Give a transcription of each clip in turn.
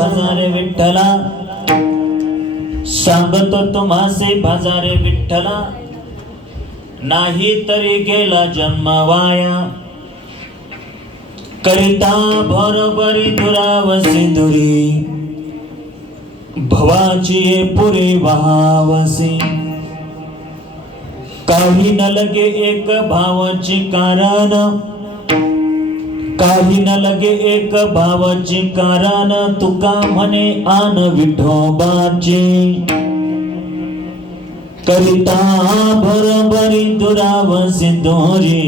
भजारे विठ्ठला सांगतो तुम्हासे भजारे विठ्ठला नाही तरी गेला जन्म वाया करिता बरोबरी दुरावसी दुरी भवाची पुरी वाहावसी काही न लगे एक भावाची कारण काही न लगे एक भावाची कारण तुका म्हणे आन विठोबाची करिता बरोबरी दुरावसी दोरी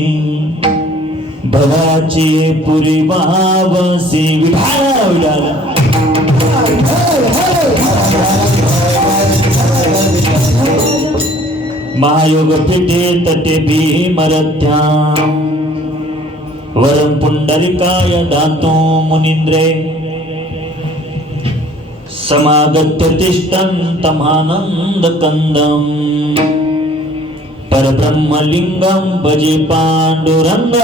भवाची पुरी वाहावसी विठाल महायोग पिठे तटे भीमरथ्या वरम पुंडरिकाय दातो मुनींद्रे समागत्य तिष्ठन्तमानंद कंदम परब्रह्मलिंगम भजे पांडुरंग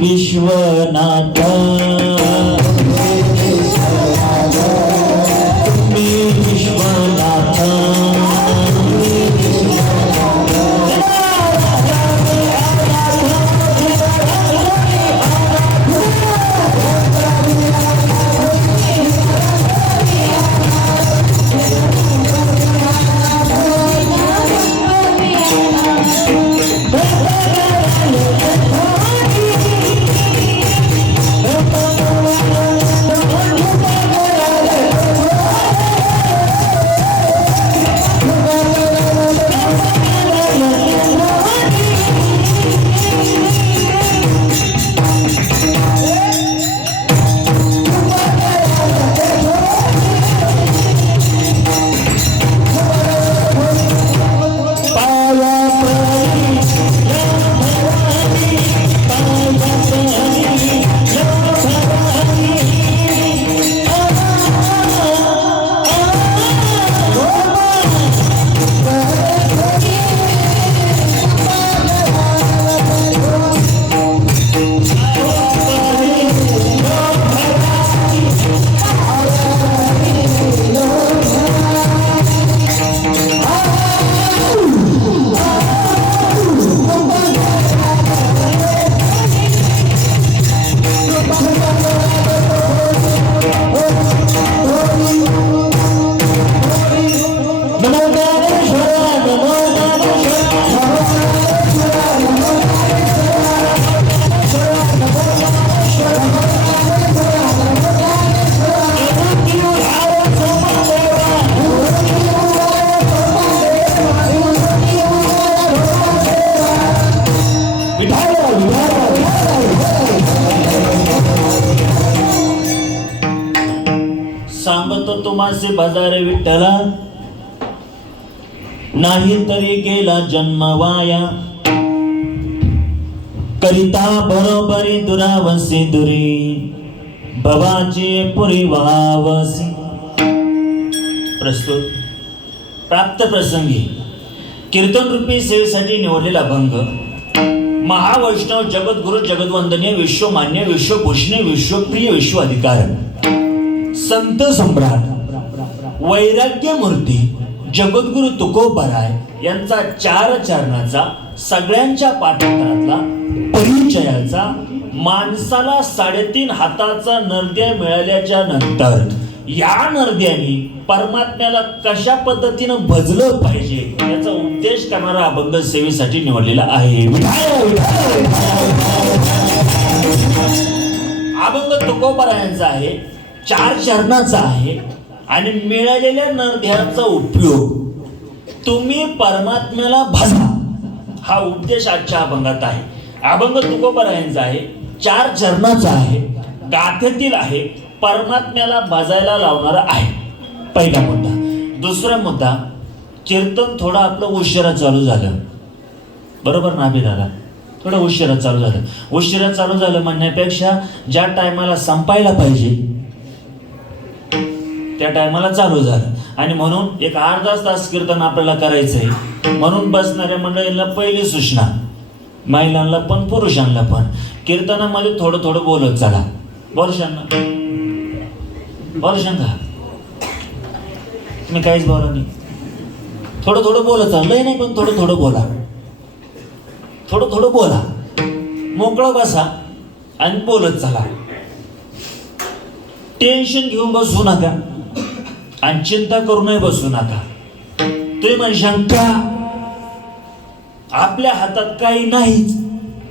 विश्वनाथ विश्वनाथ सांगतो तुम्हासे भजारे विठ्ठला नाही तरी गेला जन्म वाया करिता बरोबरी दुरावसी दुरी भवाची पुरी वाहावसी। प्रस्तुत प्राप्त प्रसंगी कीर्तन रूपी सेवेसाठी निवडलेला अभंग महावैष्णव जगद्गुरु जगद्वंदनीय विश्वमान्य विश्वभूषणी विश्वप्रिय विश्वाधिकार संत सम्राट वैराग्य मूर्ती जगद्गुरु तुकोबराय यांचा 4 चरणाचा सगळ्यांच्या पाठांतरातला परिचयाचा माणसाला 3.5 हाताचा नरद्या मिळाल्याच्या नंतर या नरद्यानी परमात्म्याला कशा पद्धतीनं भजलं पाहिजे याचा उपदेश करणारा अभंग सेवेसाठी निवडलेला आहे. अभंग तुकोबरायांचा आहे, 4 चरणाचा आहे आणि मिळालेल्या नरद्याचा उपयोग तुम्ही परमात्म्याला भजा हा उपदेश आजच्या अभंगात आहे. अभंग तुकोबरायांचा आहे, 4 चरणाचा आहे, गाथेतील आहे, परमात्म्याला भजायला लावणारा आहे. पहिला मुद्दा. दुसरा मुद्दा, कीर्तन थोडं आपलं उशिरा चालू झालं, बरोबर ना बी दादा? थोडं उशिरा चालू झालं. उशिरा चालू झालं म्हणण्यापेक्षा ज्या टायमाला संपायला पाहिजे त्या टायमाला चालू झालं आणि म्हणून एक अर्धा तास कीर्तन आपल्याला करायचंय. म्हणून बसणाऱ्या मंडळींना पहिली सूचना, महिलांना पण पुरुषांना पण, कीर्तनामध्ये थोडं थोडं बोलत चला. वर्षांना तुम्ही काहीच बोला नाही, थोडं थोडं बोलत चला. लय नाही पण थोडं थोडं बोला, थोडं थोडं बोला, मोकळं बसा आणि बोलत चला. टेन्शन घेऊन बसू नका आणि चिंता करूनही बसू नका. तुम्ही म्हणशाल का आपल्या हातात काही नाहीच,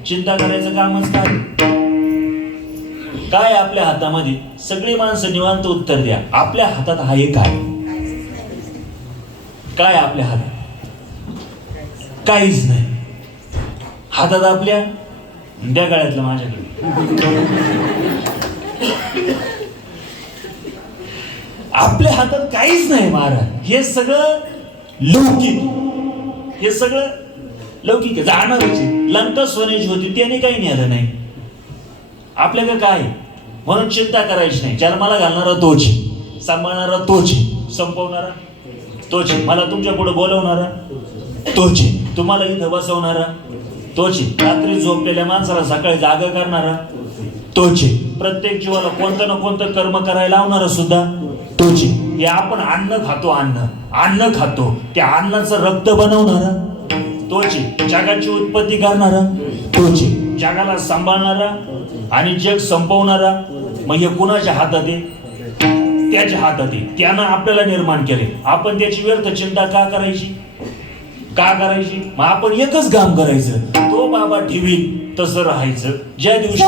चिंता करायचं कामच काय आपल्या हातामध्ये? सगळी माणसं निवांत उत्तर द्या, आपल्या हातात आहे काय? काय आपल्या हातात? काहीच नाही. हातात आपल्या द्या गळ्यातलं माझ्याकडे. आपल्या हातात काहीच नाही महाराज. हे सगळं लौकिक, हे सगळं लौकिक जाणारची. लंका सोन्याची होती त्याने काही नेलं नाही. आपल्याकडे काय? म्हणून चिंता करायची नाही. जन्माला घालणारा तोच, सांभाळणारा तोच, संपवणारा तोच, मला तुमच्या पुढे बोलवणारा तोच, तुम्हाला इथं बसवणारा तोच, रात्री झोपलेल्या माणसाला सकाळी जागा करणारा तोच, प्रत्येक जीवाला कोणतं ना कोणतं कर्म करायला लावणारा सुद्धा तोच. हे आपण अन्न खातो, अन्न खातो, त्या अन्नाचं रक्त बनवणारा तोच, जगाची उत्पत्ती करणारा तोच, जगाला सांभाळणारा आणि जग संपवणारा. मग हे कुणाच्या हातात आहे? त्याच्या हातात आहे. त्यानं आपल्याला निर्माण केले. आपण त्याची व्यर्थ चिंता का करायची? मग आपण एकच काम करायचं, तो बाबा ठेवी तसं राहायचं. ज्या दिवशी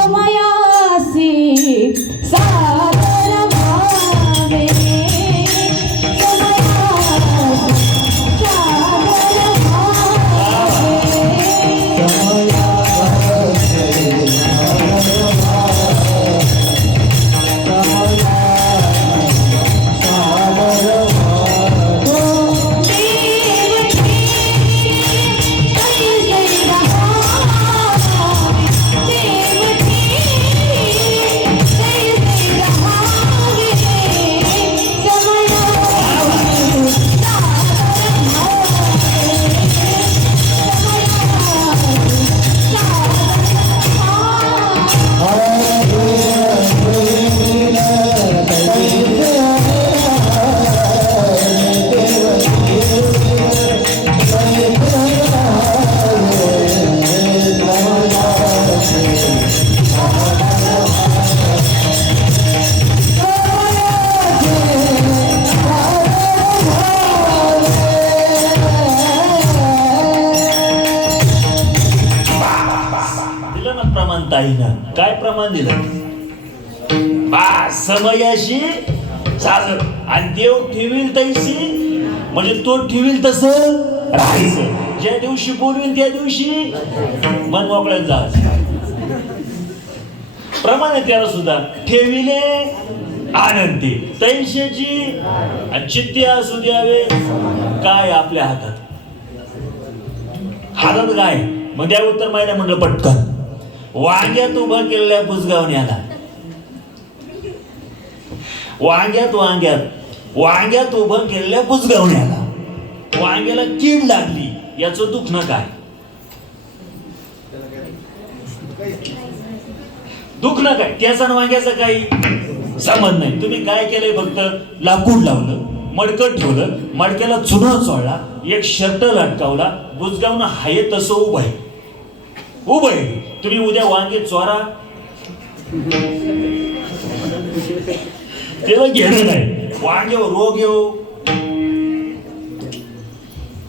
काय प्रमाण दिलं? समयाशी साजर आणि देव ठेवील तैसी, म्हणजे तो ठेवील तसं राहायचं. ज्या दिवशी बोलवील त्या दिवशी मन मोकळ्यात जायचं. प्रमाण आहे त्याला सुद्धा. ठेविले आनंदी तैशेची चित्ती असू द्यावे. काय आपल्या हातात? हातात काय? मग त्या उत्तर माहिती म्हणलं पटकन. वांग्यात उभं केलेल्या पुसगावण्याला, वांग्यात उभं केलेल्या पुसगावण्याला वांग्याला कीड लागली, याचं दुखणं काय? दुखणं काय? त्याचा वांग्याचं काही समज नाही. तुम्ही काय केलंय, फक्त लाकूड लावलं, मडकं ठेवलं, मडक्याला चुना चोळला, एक शर्ट लटकावला, बुजगावनं हाय तसं उभं आहे, उभं आहे. तुम्ही उद्या वांगे चोरा, तेव्हा घेणं नाही. वांग्यावर रोग येऊ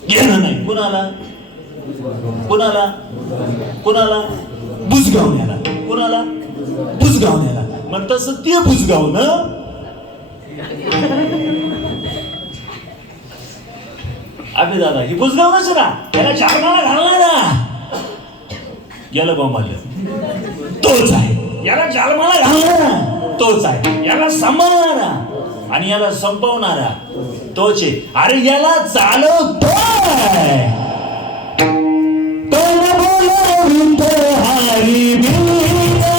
घेणं नाही. कुणाला कुणाला कुणाला बुजगावण्याला, कुणाला बुजगावण्याला. मग तसं ते बुजगावणं आम्ही दादा ही बुजगावणच ना, त्याला चारणाला घालणार ना, गेलं बोंबाल तोच आहे. याला जालमाला घालणारा तोच आहे, याला सांभाळणारा आणि याला संपवणारा तोच आहे. अरे याला चालवतोय तो बोलवितो हरी बिना,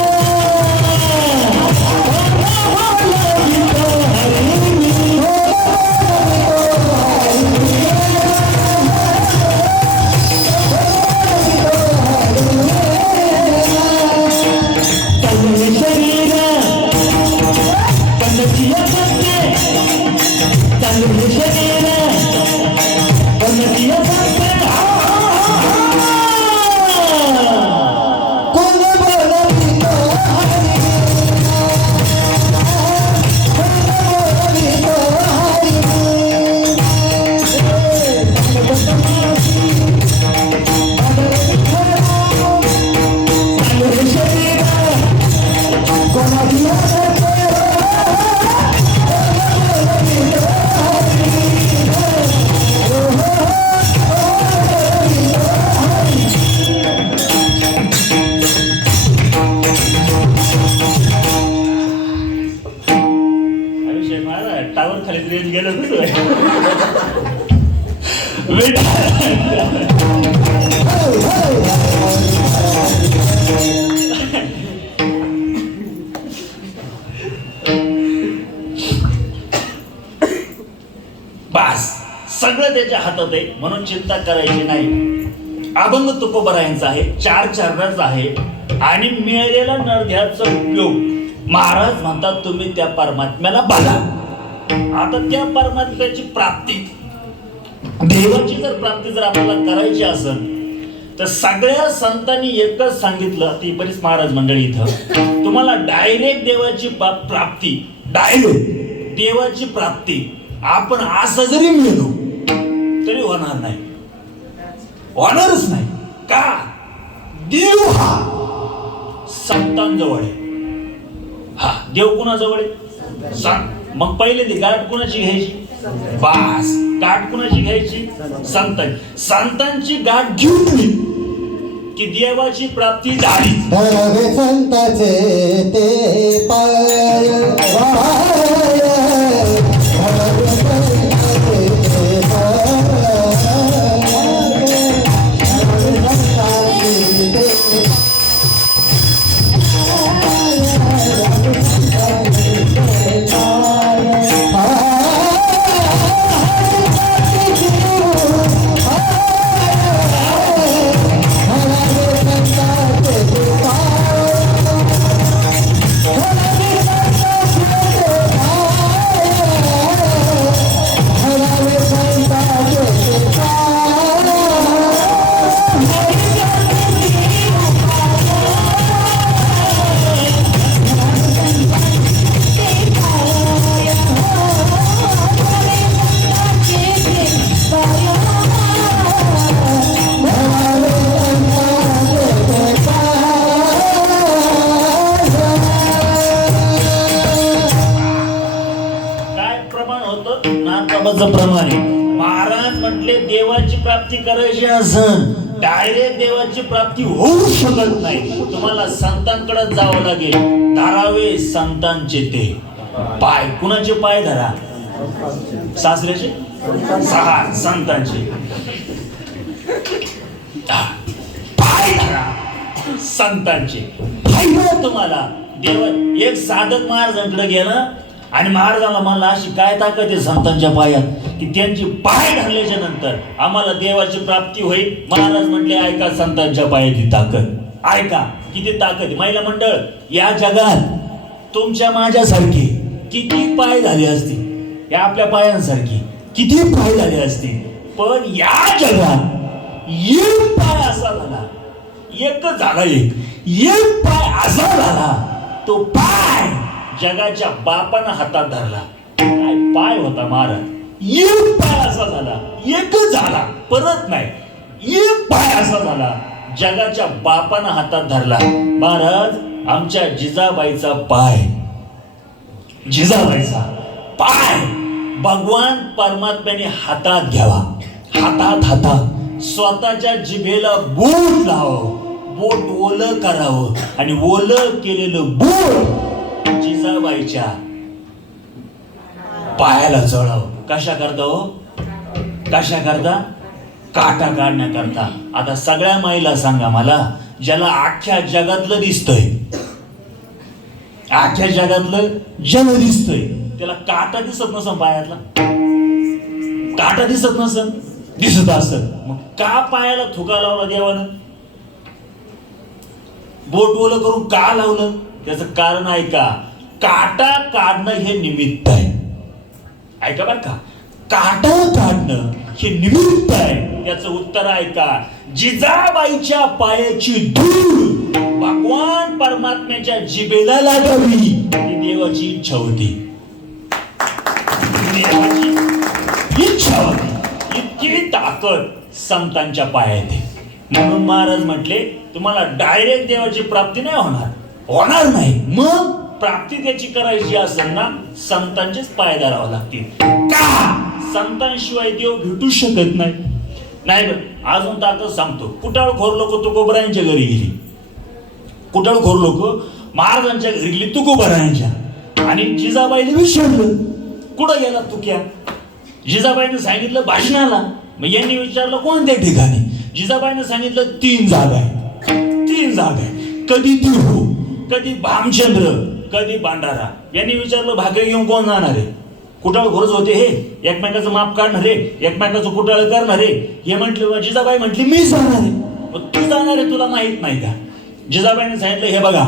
बोलवितो हरी बिना. तन शरीर पनचिया बनते, तन शरीर पनचिया बनते. टावर खाली रेंज गेलं बास. सगळं त्याच्या हातात आहे, म्हणून चिंता करायची नाही. अभंग तुकोबरायांचा आहे, 4 चरणाचा आहे आणि मिळालेला नरध्याचा उपयोग महाराज म्हणतात तुम्ही त्या परमात्म्याला बघा. आता त्या परमात्म्याची प्राप्ती, देवाची जर प्राप्ती जर आपल्याला करायची असेल तर सगळ्या संतांनी एकच सांगितलं, ती बरीच महाराज मंडळी इथं, तुम्हाला डायरेक्ट देवाची प्राप्ती, डायरेक्ट देवाची प्राप्ती आपण असं जरी मिळलो तरी होणार नाही, होणारच नाही. का? देव हा संतांजवळ आहे. हा देव कुणाजवळ आहे? सांग. मग पहिले ती गाठ कुणाची घ्यायची? बास. गाठ कुणाची घ्यायची? संतांची गाठ घेऊन की देवाची प्राप्ती झाली. संताचे ते पाय प्रमाणे महाराज म्हटले देवाची प्राप्ती करायची असेल डायरेक्ट देवाची प्राप्ती होऊ शकत नाही. तुम्हाला संतांकडे जावं लागेल. धरावे संतांचे ते पाय. कुणाचे पाय धरा? सासऱ्याचे 6 संतांचे पाय धरा. संतांचे पाय तुम्हाला देव. एक साधक महाराजांकडे गेला आणि महाराजांना म्हणला अशी काय ताकद आहे संतांच्या पायात की त्यांची पाय धरल्याच्या नंतर आम्हाला देवाची प्राप्ती होईल. महाराज म्हटले ऐका संतांच्या पायाची ताकद ऐका. किती ताकद. महिला मंडळ या जगात तुमच्या माझ्यासारखी किती पाय झाले असतील, या आपल्या पायांसारखी किती पाय झाले असतील, पण या जगात एक पाय असा झाला, एकच झाला, एक पाय असा झाला, तो पाय जगाच्या बापानं हातात धरला. काय पाय होता महाराज, एक पाय असा झाला, एकच झाला, परत नाही, एक पाय असा झाला, जगाच्या बापानं हातात धरला. महाराज, आमच्या जिजाबाईचा पाय, जिजाबाईचा पाय भगवान परमात्म्याने हातात घ्यावा, हातात स्वतःच्या जिभेला बोट लावावं, बोट ओलं करावं आणि ओलं केलेलं बोट जिजाबाईच्या पायाला चढावं. कशा करता हो, कशा करता? काटा काढण्याकरता. आता सगळ्या माईला सांगा मला, ज्याला अख्ख्या जगातलं दिसतंय, अख्ख्या जगातलं जग दिसतंय, त्याला काटा दिसत नसन, पायातला काटा दिसत नसन, दिसत असत, मग का पायाला थुका लावला देवानं, बोट ओलं करून का लावलं? त्याचं कारण ऐका, काटा काढणं हे निमित्त आहे. ऐका बरं का, काटा काढणं हे निमित्त आहे. त्याचं उत्तर ऐका, जिजाबाईच्या पायाची धूळ भगवान परमात्म्याच्या जिभेला लागावी ही देवाची इच्छा होती, देवाची इच्छा होती. इतकी ताकद संतांच्या पायात आहे. म्हणून महाराज म्हटले, तुम्हाला डायरेक्ट देवाची प्राप्ती नाही होणार नाही. मग प्राप्ती त्याची करायची असेल ना, संतांचेच पाय धरावे लागतील. का? संतांशिवाय देव भेटू शकत नाही. नाही बरं, अजून ताकद सांगतो. कुटाळखोर लोक तुकोबरायांच्या घरी गेली, कुटाळखोर लोक महाराजांच्या घरी गेली तुकोबरायांच्या, आणि जिजाबाईला विचारलं, कुठं गेला तुक्या? जिजाबाईने सांगितलं भाषणाला. मग यांनी विचारलं कोणत्या ठिकाणी? जिजाबाईने सांगितलं 3 जागा आहे, 3 जागा आहे. कधी देहू, कधी भामचंद्र, कधी भांडारा. यांनी विचारलं भाकरी घेऊन कोण जाणार आहे? कुटाळखोरच होते हे, एकमेकाचं माप काढणारे, एकमेकाचं कुटाळ करणारे. हे म्हटलं, जिजाबाई म्हटली मी जाणार आहे. मग तू जाणार आहे, तुला माहित नाही का? जिजाबाईने सांगितलं, हे बघा,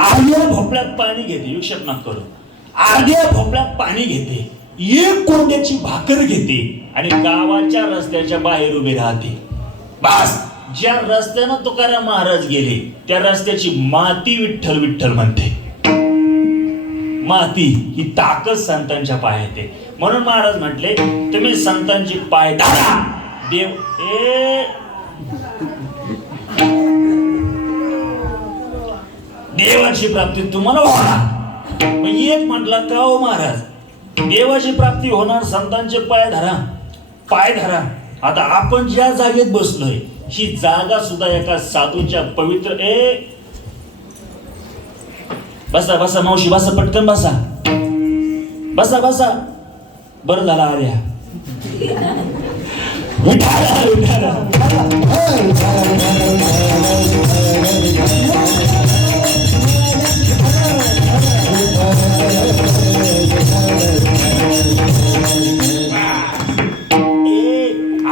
अर्ध्या भोपळ्यात पाणी घेते, विक्षेप नका करू, अर्ध्या भोपळ्यात पाणी घेते, एक कोंड्याची भाकर घेते आणि गावाच्या रस्त्याच्या बाहेर उभी राहते. बस, ज्या रस्त्यानं तुकाराम महाराज गेले त्या रस्त्याची माती विठ्ठल विठ्ठल म्हणते. माती ही ताकद संतांच्या पायात आहे. म्हणून महाराज म्हटले, तुम्ही संतांची पाय धरा, देव देवाची प्राप्ती तुम्हाला होणार. मग एक म्हटला का हो महाराज, देवाची प्राप्ती होणार, संतांचे पाय धरा, पाय धरा. आता आपण ज्या जागेत बसलोय ही जागा सुद्धा एका साधूच्या पवित्र बसा बसा मावशी, बसा पटकन बसा, बसा बसा. बरं झाला आर्या, उठाला उठाला.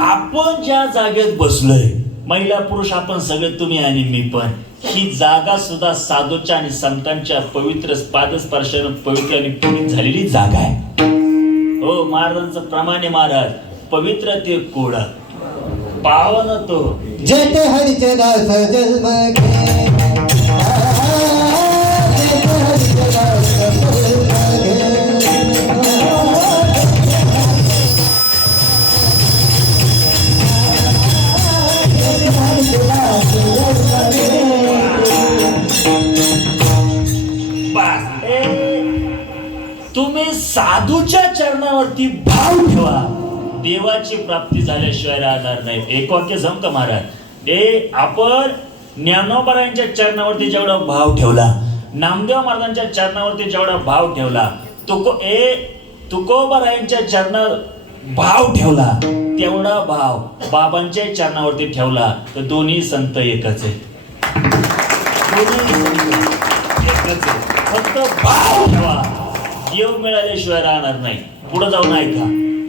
आपण ज्या जागेत बसलोय, महिला पुरुष आपण सगळे, तुम्ही आणि मी पण, ही जागा सुद्धा साधूच्या आणि संतांच्या पवित्र पादस्पर्शाने पवित्र आणि पुनीत झालेली जागा आहे. हो, महाराजांचं प्रमाणे महाराज पवित्र ते कोड पावन तो जेते हरिचे दास जन्म घे, जेते हरिचे दास जन्म घे. तुम्ही साधूच्या चरणावरती भाव ठेवा, देवाची प्राप्ती झाल्याशिवाय राहणार नाही. एक वाक्य जमतं महाराज. आपण ज्ञानोबारायांच्या चरणावरती जेवढा भाव ठेवला, नामदेव महाराजांच्या चरणावरती जेवढा भाव ठेवला, तुकोबारायांच्या चरणावर भाव ठेवला, तेवढा भाव बाबांच्या चरणावरती ठेवला तर दोन्ही संत एकच आहे. फक्त भाव ठेवा, देव मिळाल्याशिवाय राहणार नाही. पुढे जाऊन ऐका,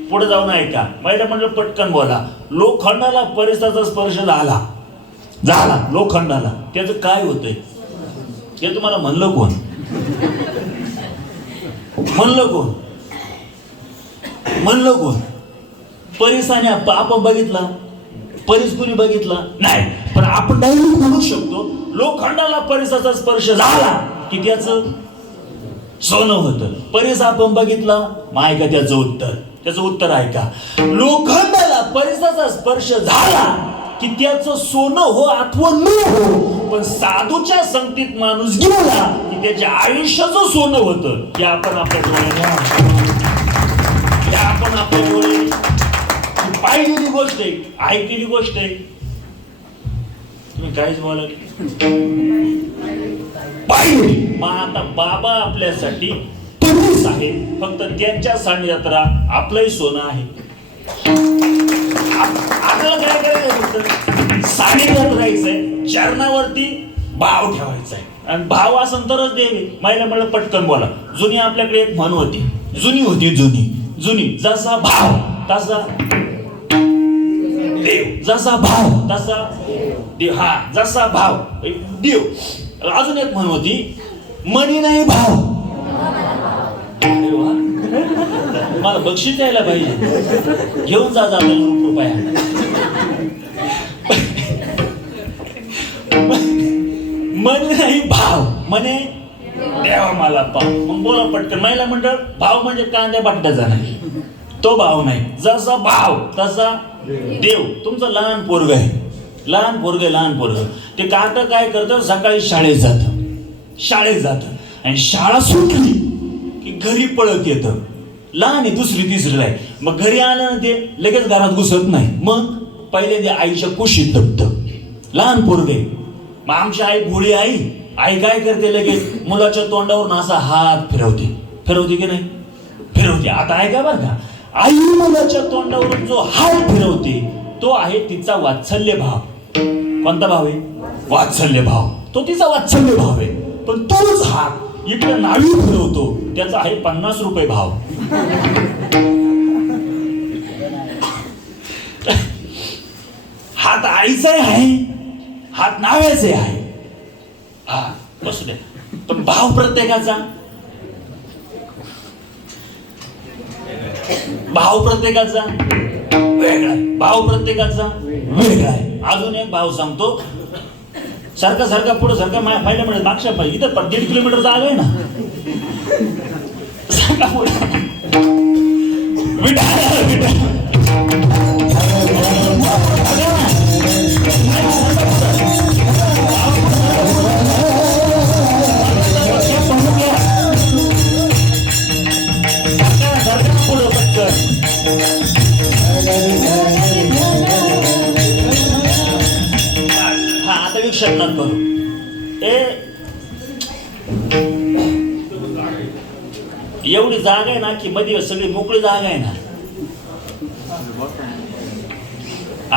पुढे जाऊन ऐका. महिला म्हणलं पटकन बोला. लोखंडाला परिसराचा स्पर्श झाला, झाला लोखंडाला, त्याचं काय होतंय हे तुम्हाला म्हणलं कोण? म्हणलं कोण? म्हणलं कोण? परिसाने आपण बघितला? परिस कुणी बघितला नाही, पण आपण डायरेक्ट म्हणू शकतो लोखंडाला परिसाचा स्पर्श झाला की त्याचं सोनं होतं. परिस आपण बघितला, मग ऐका त्याचं उत्तर ऐका. लोखंडाला परिसाचा स्पर्श झाला की त्याचं सोनं हो अथवा न हो, पण साधूच्या संगतीत माणूस गेला की त्याच्या आयुष्याचं सोनं होतं. हे आपण आपल्या डोळ्याने, हे आपण आपल्या डोळे पाहिलेली गोष्ट आहे, ऐकलेली गोष्ट आहे. तुम्ही काहीच बोला पाहिजे. मग आता बाबा आपल्यासाठी परिस आहे, फक्त त्यांच्या सानिध्यात आपलंही सोनं आहे. आपल्याला काय करायचं? फक्त सानिध्यात राहायचंय, चरणावरती भाव ठेवायचा आहे. आणि भाव असेल तरच देवे. महिला म्हणलं पटकन बोला. जुनी आपल्याकडे एक म्हण होती, जुनी जसा भाव तसा देव, जसा भाव तसा देव. हा, जसा भाव देव. अजून एक म्हण होती, मनी नाही भाव. अरे वा, मला बक्षीस द्यायला पाहिजे. घेऊन जा रुपया. मनी नाही भाव, म्हणे देवा मला पाव. मग बोला पटकन. महिला मंडळ, भाव म्हणजे कांद्या बटाट्याचा नाही, तो भाव नाही. जसा भाव तसा देव. तुमचं लहान पोरग आहे, लहान पोरग ते काका काय करतं, सकाळी शाळेत जात आणि शाळा सुटली की घरी पळत येतं. लहान आहे, दुसरी तिसरीला आहे. मग घरी आलं ना ते लगेच घरात घुसत नाही, मग पहिले ते आईच्या कुशीत दबतं. लहान पोरग आहे. मग आमची आई भोळी आई काय करते, लगेच मुलाच्या तोंडावरून असा हात फिरवते की नाही? फिरवते. आता ऐका बरं का, आई मुलाच्या तोंडावरून जो हात फिरवते तो आहे तिचा वात्सल्य भाव. कोणता भाव आहे? वात्सल्य भाव. तो तिचा वात्सल्य भाव आहे. पण तोच हात इकडे नावी फिरवतो, त्याचा आहे 50 रुपये भाव. हात आईचा आहे, हात नाव्याचे आहे. हा, बसू दे. पण भाव प्रत्येकाचा वेगळा आहे. भाव प्रत्येकाचा वेगळा आहे. अजून एक भाव सांगतो. सारखा पुढे सारखा पाहिलं म्हणजे मागच्या पाहिजे इथं 1.5 किलोमीटर जागा आहे ना. सारखा पुढे शब्दात करू. एवढी जागा आहे ना की मध्ये सगळी मोकळी जागा आहे ना.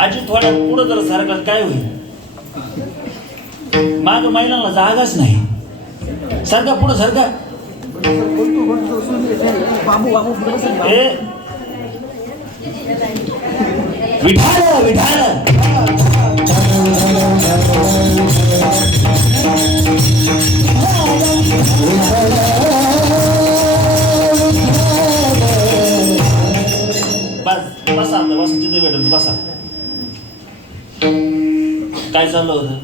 आजी थोड्या पुढे जर सारखं काय होईल, माग महिलांना जागाच नाही. सारखा पुढे सारखा विठाल बसा तिथे भेटत बसा. काय चाललं होतं?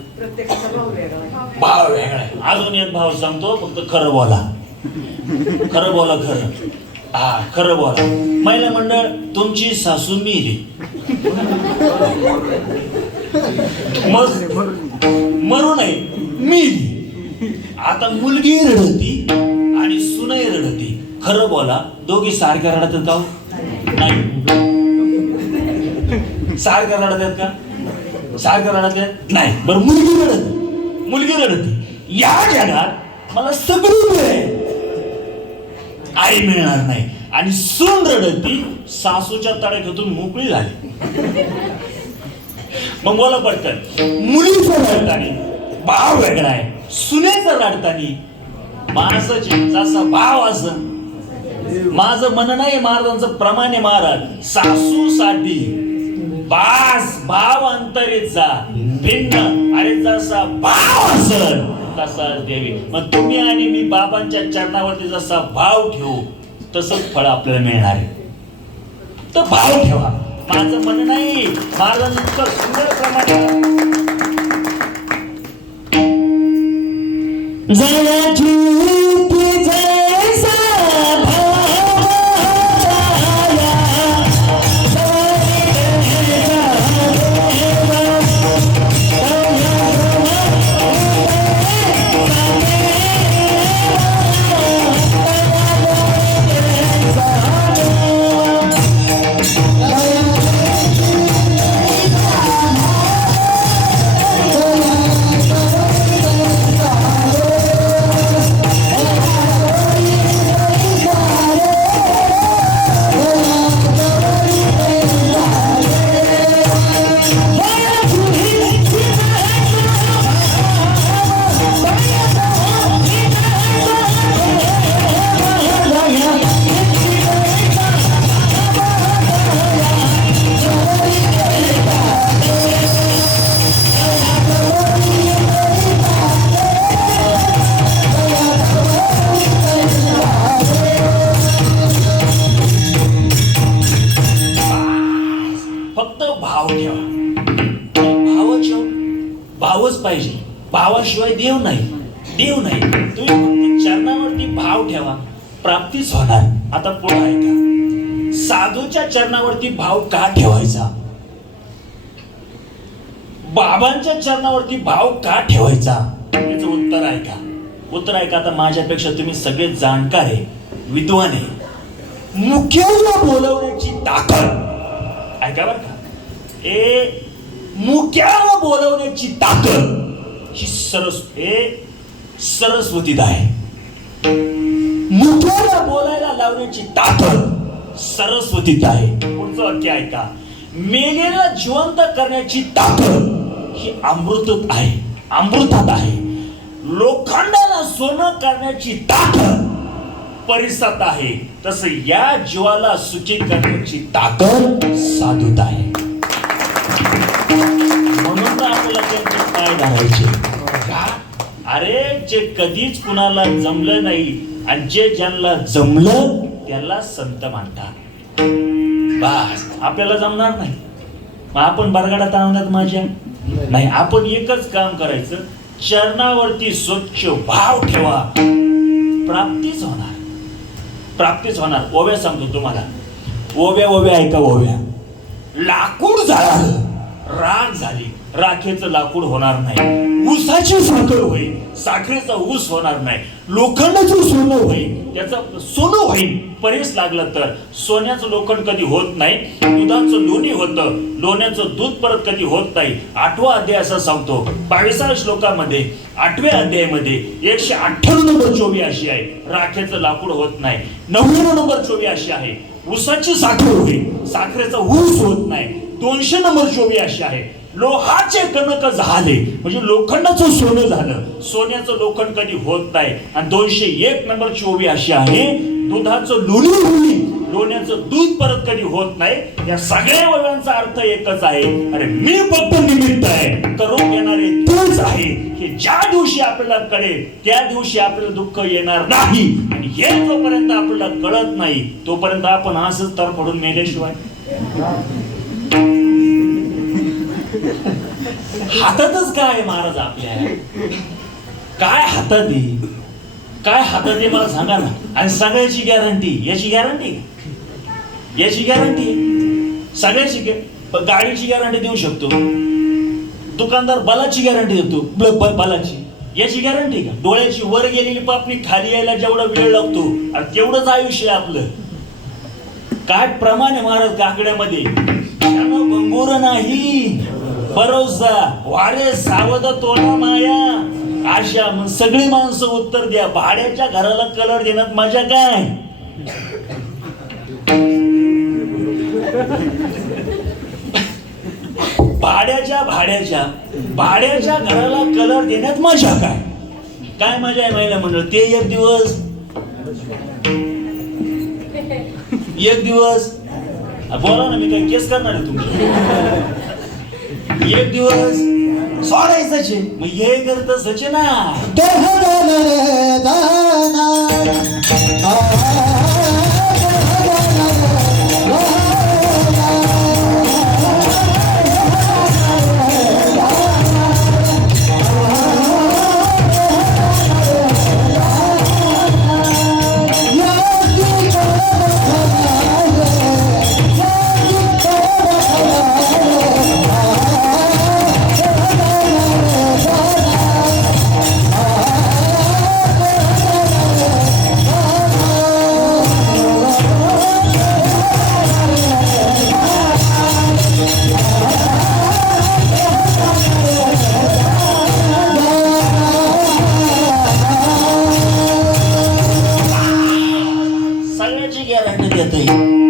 भाव वेगळा आहे. अजून एक भाव सांगतो, फक्त खरं बोला. खरं बोला. महिला मंडळ, तुमची सासू मेली, मरू नाही, मेली. आता मुलगी रडती आणि सुनई रडती. खरं बोला, दोघी सारख्या रडतात का? नाही. सारख्या रडतात का? सारख्या रडतात नाही. बरं, मुलगी रडती. या जगात मला सगळी मिळेल, आई मिळणार नाही. आणि सून रडती, सासूच्या तडाख्यातून मोकळी झाली. मग बोला पटकन. मुलीचं रडतानी भाव वेगळा आहे, सुनेचं रडतानी माणसाची जसा भाव असं. माझं मन नाही, महाराजांचं प्रमाण आहे महाराज. सासूसाठी बास भाव अंतरित जा भिन्न, अरे जसा भाव असल तसाच देवी. मग तुम्ही आणि मी बाबांच्या चरणावरती जसा भाव ठेवू तसंच फळ आपल्याला मिळणार आहे. तर भाव ठेवा. माझं मन नाही, माझं इतकं सुंदर प्रमाणे जया झूठी जैसा भाव आया, फक्त भाव ठेवा. भावाशिवाय भावच पाहिजे. भावाशिवाय देव नाही, देव नाही. तुम्ही फक्त चरणावरती भाव ठेवा, प्राप्तीच होणार. आता पुढे ऐका, साधूच्या चरणावरती भाव का ठेवायचा? बाबांच्या चरणावरती भाव का ठेवायचा? याचं उत्तर ऐका. उत्तर ऐका. आता माझ्यापेक्षा तुम्ही सगळे जाणकार आहे, विद्वान आहे. मुख्याला बोलवण्याची ताकद ऐका बरं का. मुख्याला बोलवण्याची ताकद ही सरस्वतीत आहे. मुख्याला बोलायला लावण्याची ताकद सरस्वतीत आहे. पुढचं वाक्य ऐका. मेलेला जिवंत करण्याची ताकद ही अमृतात आहे, अमृतात आहे. लोखंडाला सोनं करण्याची ताकद परिसरात आहे. तसं या जीवाला सुखी करण्याची ताकद साधूत आहे. म्हणून तर आपल्याला त्यांचे पाय धरायचे. अरे जे कधीच कुणाला जमलं नाही आणि जे ज्यांना जमलं त्याला संत मानतात. बस आपल्याला जमणार नाही, मग आपण बरगाडात आणण्यात माझ्या नाही. आपण एकच काम करायचं, चरणावरती स्वच्छ भाव ठेवा, प्राप्तीच होणार, प्राप्तीच होणार. ओव्या सांगतो तुम्हाला. ओव्या ऐका. ओव्या. लाकूड जाळालं, राख झाली, राखेचं लाकूड होणार नाही. ऊसाची साखर होईल, साखरेचा ऊस होणार नाही. लोखंडाचं सोनं होईल, त्याचं सोनं होईल. परेस लागलं तर सोन्याचं लोखंड कधी होत नाही. दुधाचं लोणी होतं, लोण्याचं दूध परत कधी होत नाही. 8वा अध्याय असं सांगतो. 22व्या श्लोकामध्ये 8व्या अध्यायामध्ये 198 नंबर 24 अशी आहे, राखेचं लाकूड होत नाही. 90 नंबर 24 अशी आहे, ऊसाची साखर होईल, साखरेचा ऊस होत नाही. 200 नंबर 24 अशी आहे, लोहाचे कणक झाले, म्हणजे लोखंडाचं सोनं झालं. सोन्याचं लोखंड कधी होत नाही. आणि 201 नंबर 24 अशी आहे, दुधाचं लोणी होईल, लोण्याचं दूध परत कधी होत नाही. या सगळ्या वळणांचा अर्थ एकच आहे. अरे मी फक्त निमित्त आहे, करून घेणारे तूच आहे. की ज्या दिवशी आपल्याला कळेल त्या दिवशी आपल्याला दुःख येणार नाही. आणि हे जोपर्यंत आपल्याला कळत नाही तोपर्यंत आपण असंच तर पडून मेल्याशिवाय. हातातच काय महाराज आपल्या, काय हातात आहे, काय हातात आहे मला सांगा ना. आणि सगळ्याची गॅरंटी, याची गॅरंटी, याची गॅरंटी सगळ्याची. गाडीची गॅरंटी देऊ शकतो, दुकानदार बलाची गॅरंटी देतो, बलाची. याची गॅरंटी का? डोळ्याची वर गेलेली पापणी खाली यायला जेवढा वेळ लागतो आणि तेवढंच आयुष्य आपलं. काय प्रमाण आहे महाराज काकड्यामध्ये. भंगूर नाही भरोसा, वारे सावध तोडा माया आशा. मग सगळी माणसं उत्तर द्या, भाड्याच्या घराला कलर देण्यात मजा काय? भाड्याच्या घराला कलर देण्यात मजा काय? काय मजा आहे महिला मंडळ? ते एक दिवस बोला ना, मी काय केस करणार आहे तुमची? एक दिवस सोडायचं मग हे करत सचे ना. देह जाणार जाणार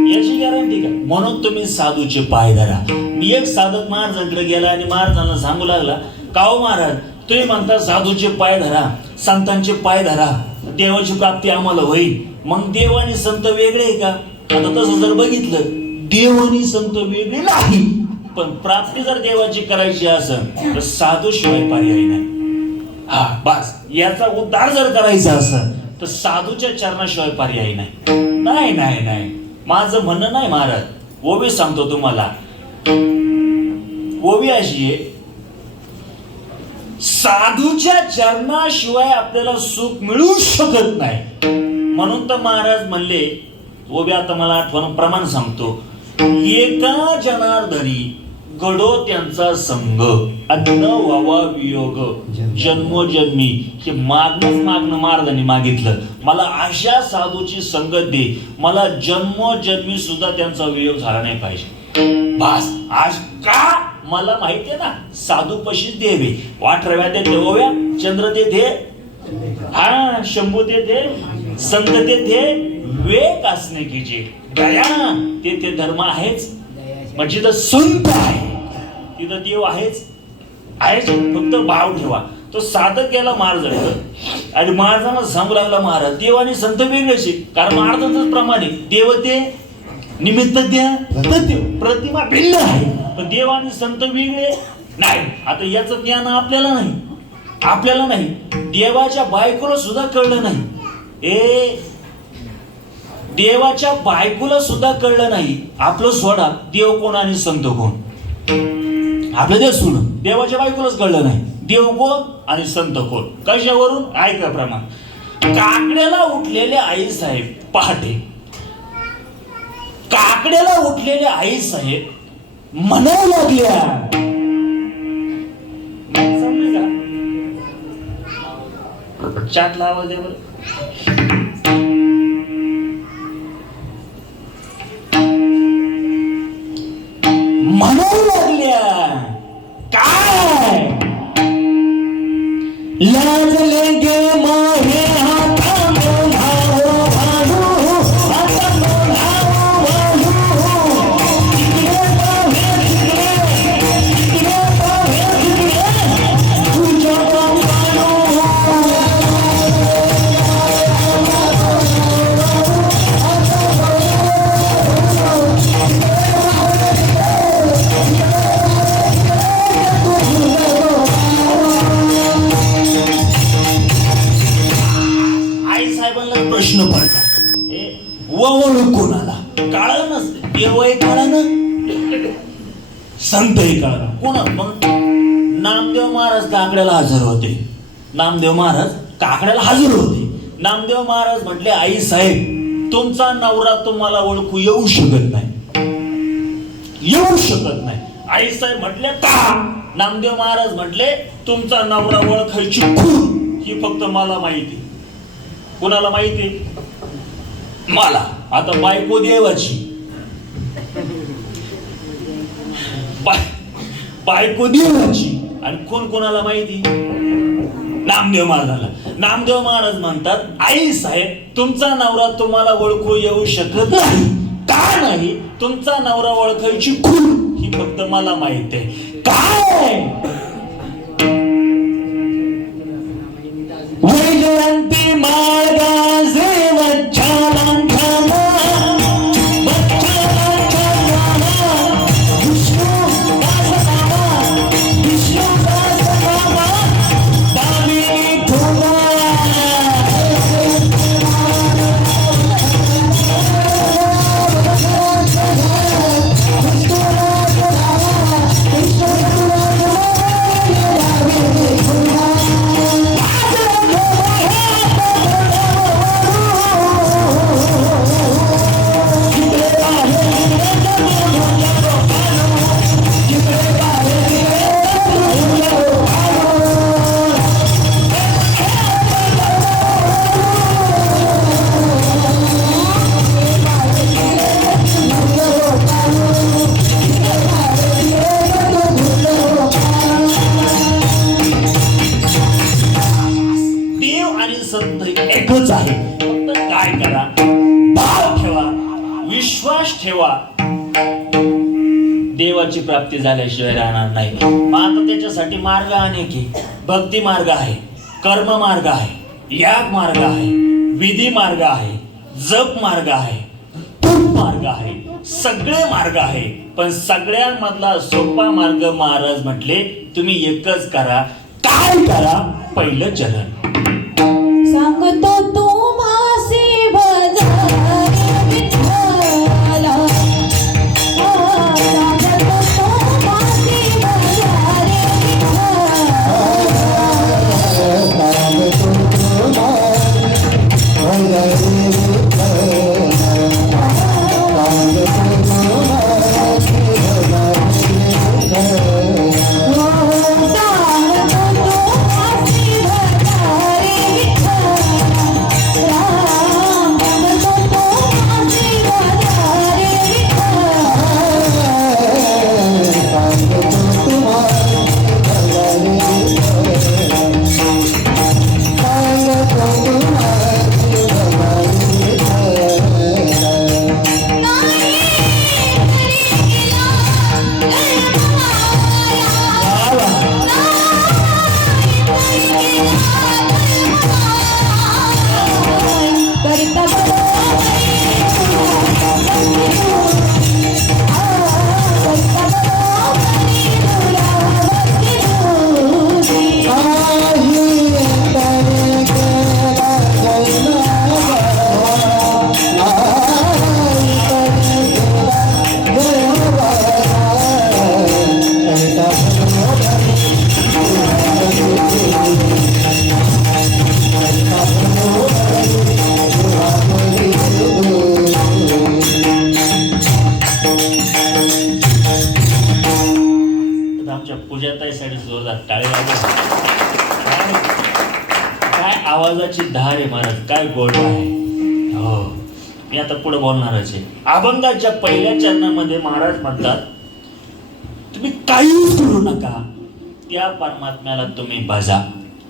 याची गॅरंटी का? म्हणून तुम्ही साधूचे पाय धरा. मी एक साधक महाराजांकडे गेला आणि महाराजांना सांगू लागला, का हो महाराज, तुम्ही म्हणता साधूचे पाय धरा, संतांचे पाय धरा, देवाची प्राप्ती आम्हाला होईल. मग देव आणि संत वेगळे आहे का? आता तसं जर बघितलं, देव आणि संत वेगळे नाही, पण प्राप्ती जर देवाची करायची असेल तर साधू शिवाय पर्याय नाही. हा बस, याचा उद्धार जर करायचा असेल तर साधूच्या चरणाशिवाय पर्याय नाही. नाही नाही नाही, माझं म्हणणं नाही महाराज. ओवी सांगतो तुम्हाला, ओवी अशी आहे, साधूच्या चरणाशिवाय आपल्याला सुख मिळू शकत नाही. म्हणून तर महाराज म्हणले, ओवी आता मला आठवण प्रमाण सांगतो, एका जनार्दनी घडो त्यांचा संग, अन्न व्हावा वियोग जन्मोजन्मी. हे मागणं महाराजांनी मागितलं, मला अशा साधूची संगत दे, मला जन्मोजन्मी सुद्धा त्यांचा वियोग झाला नाही पाहिजे. बस आज का मला माहितीये ना, साधू पशीच देवे, वाटरव्या ते देवव्या, चंद्र ते दे, हा शंभू ते दे, संत ते दे, वेग असणे कीजे दया, ते धर्म आहेच. म्हणजे जिथं संत आहे तिथं देव आहेच. फक्त भाव ठेवा. तो साधक गेला महाराज आणि महाराजांना सांगू लागला, महाराज देव आणि संत वेगळेच, कारण महाराजांच प्रमाणे देव ते निमित्त द्या, प्रतिमा भिन्न आहे, पण देव आणि संत वेगळे नाही. आता याचं ज्ञान आपल्याला नाही. देवाच्या बायकोला सुद्धा कळलं नाही. देवाच्या बायकोला सुद्धा कळलं नाही. आपलं सोडा, देव कोण आणि संत कोण. आपलं देव सोडून देवाच्या बायकोलाच कळलं नाही, देव कोण आणि संत कोण. कशावरून? ऐका प्रमाण. काकड्याला उठलेले आई साहेब पहाटे, काकड्याला उठलेले आई साहेब म्हणायला लागल्या, चाटला आवाज आहे बरं. म्हणायला लागल्या, काय लाज लेंगे माहे हाथा में भाऊ भाऊ, हाथा में भाऊ भाऊ, तिकडे पाहे तिकडे पाहे तिकडे, तुझ्या बाबानो प्रश्न पडला, वळू कोणाला? काळं नसते, देव आहे काळानं, संत आहे काळानं. कोण? मग नामदेव महाराज काकड्याला हजर होते. नामदेव महाराज म्हटले, आई साहेब तुमचा नवरा तुम्हाला ओळखू येऊ शकत नाही. आई साहेब म्हटले, का? नामदेव महाराज म्हटले, तुमचा नवरा ओळखायची ही फक्त मला माहिती. कोणाला माहिती? मला. आता बायको देवाची, बायको देवाची, आणि कोणाला माहिती? नामदेव महाराजाला. नामदेव महाराज म्हणतात, आई साहेब तुमचा नवरा तुम्हाला ओळखू येऊ शकत नाही. का नाही? तुमचा नवरा ओळखायची ही फक्त मला माहिती आहे. काय? वैजयंती माळगाजे वच्छालांछाना, वच्छालांछाना एकच आहे, फक्त काय करा, भाव ठेवा, विश्वास ठेवा. देवाची प्राप्ती झाल्याशिवाय राहणार नाही. मग आता त्याच्यासाठी मार्ग अनेक आहे. भक्ती मार्ग आहे, कर्म मार्ग आहे, याग मार्ग आहे, विधी मार्ग आहे, जप मार्ग आहे, तप मार्ग आहे, सगळे मार्ग आहे. पण सगळ्यांमधला सोपा मार्ग महाराज म्हटले तुम्ही एकच करा. काय करा? पहिलं चरण. सांगतो तुम्हासी भजन विठ्ठला. सांगतो तुम्हासी भजन पूजाताईसाठी जोरदार टाळी वाजवा. काय आवाजाची धार आहे महाराज, काय गोड आहे. हो, मी आता पुढे बोलणारच आहे. अभंगाच्या पहिल्या चरणामध्ये महाराज म्हणतात तुम्ही काहीच करू नका, त्या परमात्म्याला तुम्ही भजा,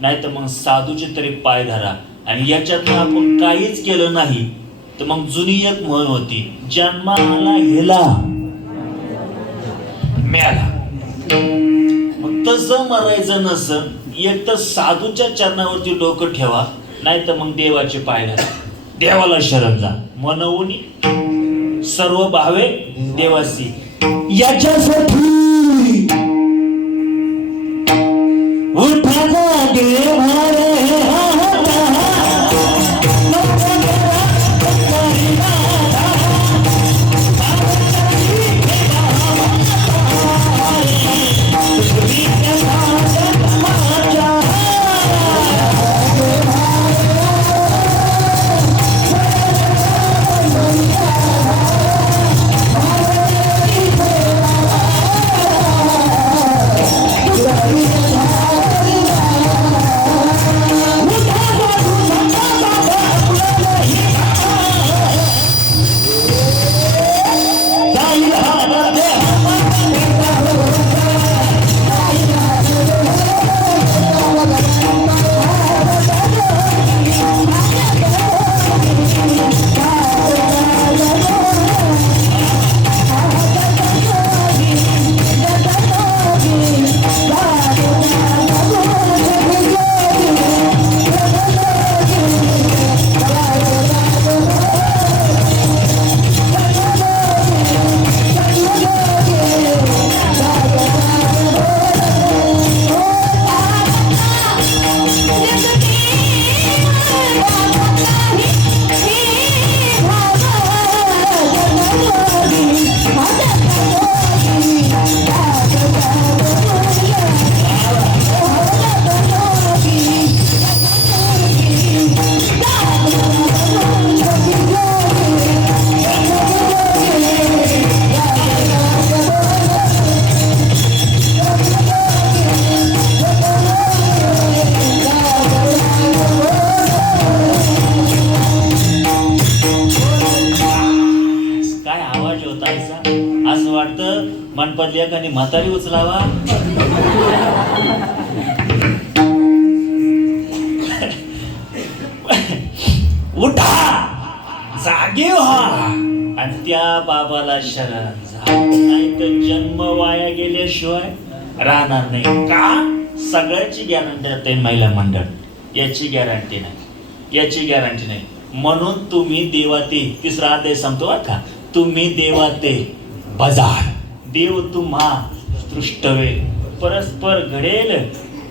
नाही तर मग साधूचे तरी पाय धरा. आणि याच्यातनं आपण काहीच केलं नाही तर मग जुनी एक म्हण होती, जन्माला हेला मेला. मग तसं मरायचं नसं, एक तर साधूच्या चरणावरती डोकं ठेवा, नाही तर मग देवाचे पाय घाला, देवाला शरण जा. मनवून सर्व भावे देवासी. याच्यासाठी उठाचा देवा रे, मनपदली एखादी म्हातारी उचलावा. उठा, जागे व्हा आणि त्या बाबाला शरण जा, नाही तर जन्म वाया गेल्याशिवाय राहणार नाही. का? सगळ्याची गॅरंटी आहे महिला मंडळ, याची गॅरंटी नाही, याची गॅरंटी नाही. म्हणून तुम्ही देवाते, तिसरा अध्याय सांगतो का, तुम्ही देवाते बाजार, देव तुम्हा सृष्टवे, परस्पर घडेल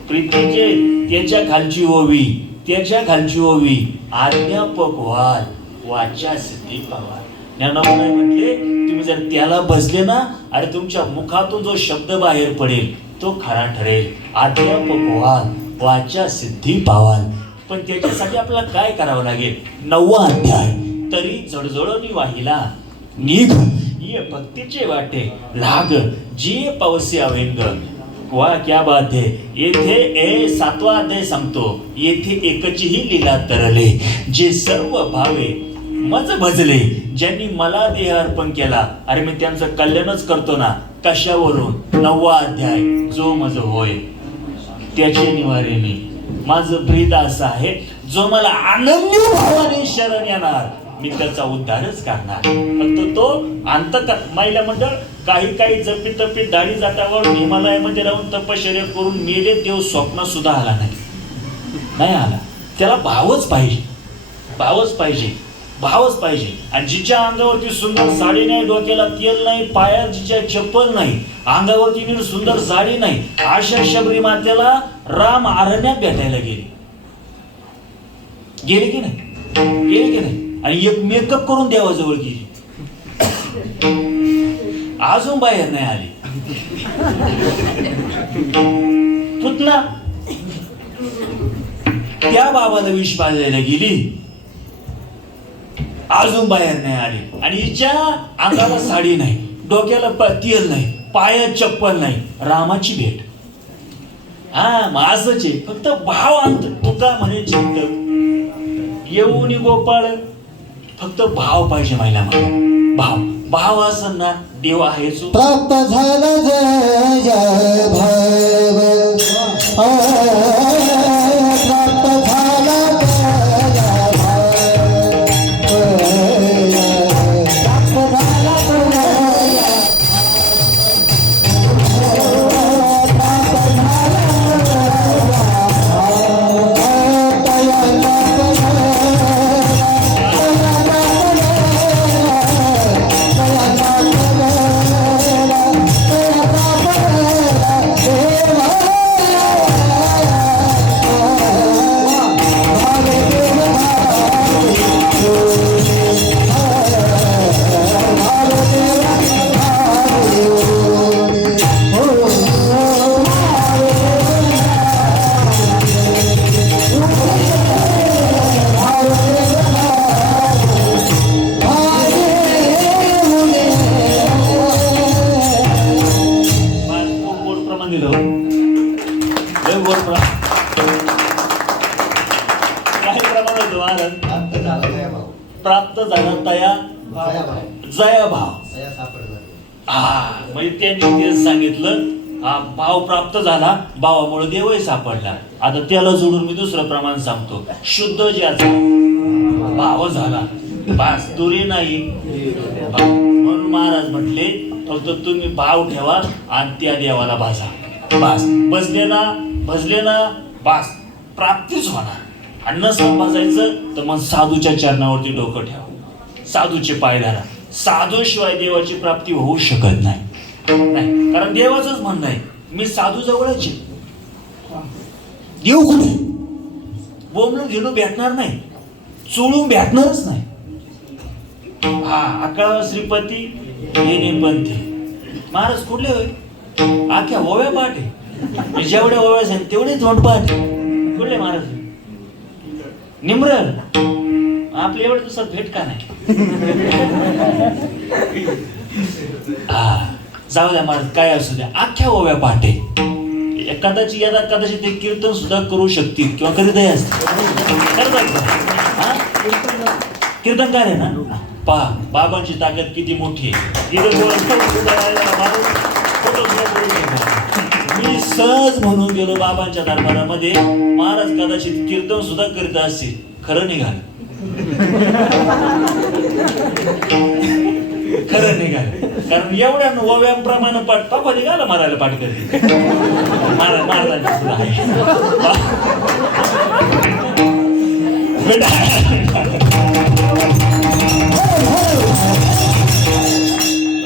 प्रीतीचे त्याच्या खालची ओवी, त्याच्या खालची ओवी, अध्यापक व्हाल वाचा सिद्धी पावाल. ज्ञानोबाने म्हटले तुम्ही जर त्याला बसले ना, अरे तुमच्या मुखातून जो शब्द बाहेर पडेल तो खरा ठरेल. अध्यापक व्हाल वाचा सिद्धी पावाल. पण त्याच्यासाठी आपल्याला काय करावं लागेल? 9वा अध्याय, तरी जडजडणी वाहिला निघ ये भक्तीचे वाटे लाग जे पावसे अवेंग. वा क्या बात है. येथे 7वा अध्याय सांगतो, येथे एकचीही लीला तरले, जे सर्व भावे मज भजले, ज्यांनी मला देह अर्पण केला, अरे मी त्यांचं कल्याणच करतो ना. कशावरून? 9वा अध्याय, जो मज होय त्याचे निवारे मी. माझं ब्रीद असं आहे, जो मला आनंदी भावाने शरण येणार मी त्याचा उद्धारच करणार. फक्त तो महिला मंडळ काही जपी तपी दाढी जाटावर हिमालयामध्ये राहून तपश्चर्या करून मेले, देव स्वप्न सुद्धा आला नाही आला. त्याला भावच पाहिजे, भावच पाहिजे, भावच पाहिजे. आणि जिच्या अंगावरती सुंदर साडी नाही, डोक्याला तेल नाही, पायात जिच्या चप्पल नाही, अंगावरती नीट सुंदर साडी नाही, अशा शबरी मातेला राम अरण्यात भेटायला गेले की नाही? गेले की नाही? आणि एक मेकअप करून देवाजवळ गेली, अजून बाहेर नाही आली. पुतना त्या बाबाला विष पाजायला गेली, अजून बाहेर नाही आली. आणि हिच्या अंगाला साडी नाही, डोक्याला तेल नाही, पायात चप्पल नाही, रामाची भेट. मग असंच आहे, फक्त भाव अंत. तुका म्हणे चिंत येऊन गोपाळ, फक्त भाव पाहिजे महिला. भाव भाव असेल ना, देव आहेच. प्राप्त झालं जय जय भैव, प्राप्त झालं जय जय प्राप्त झाला तया जया भाव. म्हणजे त्यांनी तेच सांगितलं, भाव प्राप्त झाला, भावामुळे देवही सापडला. आता त्याला जोडून मी दुसरं प्रमाण सांगतो, शुद्ध ज्याचा भाव झाला बास, दुरी नाही. म्हणून महाराज म्हटले, फक्त तुम्ही भाव ठेवा आणि त्या देवाला भाजा, बास. भजले ना बास, प्राप्तीच होणार. आणि नसलं भाजायचं तर मग साधूच्या चरणावरती डोकं ठेवा, साधूचे पाय धरा. साधूशिवाय देवाची प्राप्ती होऊ शकत नाही. कारण देवाचंच म्हणणं आहे, मी साधू जवळच आहे. देव कुठे? बोंबलून घेऊन भेटणार नाही, चोळून भेटणारच नाही. अकळा श्रीपती येणे पंथी. महाराज कुठले होय? अख्ख्या ओव्या पाठ आहे, जेवढ्या ओव्या आहेत तेवढे तोंड पाठ. कुठले महाराज? निमरल. आपल्या एवढ्या दिवसात भेट का नाही? जाऊ द्या महाराज, काय असू द्या, अख्ख्या ओव्या पाठे. कदाचित ते कीर्तन सुद्धा करू शकतील किंवा करीतही असतील. कीर्तनकार आहे ना, पहा बाबांची ताकद किती मोठी आहे. मी सहज म्हणून गेलो बाबांच्या दरबारामध्ये, महाराज कदाचित कीर्तन सुद्धा करीत असतील, खरं निघाल. खरं निघालं, कारण एवढ्या ओव्याप्रमाणे पाठ पापा निघाला मारायला पाठ करते. मारला तुला आहे.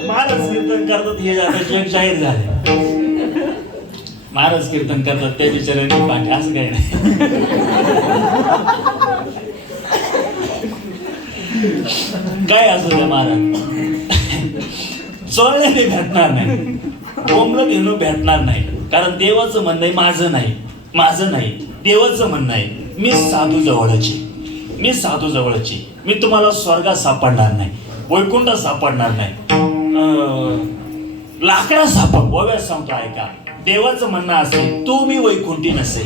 महाराज कीर्तन करतात हे आता जग जाहीर झाले. महाराज कीर्तन करतात त्या बिचाऱ्यांनी पाठ, असं काही नाही. काय असू द्या महाराज, चोळल्याने भेटणार नाही, कोंबडं घेणं भेटणार नाही. कारण देवाचं म्हणणं आहे माझं नाही. देवाचं म्हणणं आहे मी साधू जवळची. मी तुम्हाला स्वर्गात सापडणार नाही, वैकुंठात सापडणार नाही, लाकडा सापड. ओव्यात सांगतो ऐका, देवाचं म्हणणं असेल तू मी वैकुंठी नसे,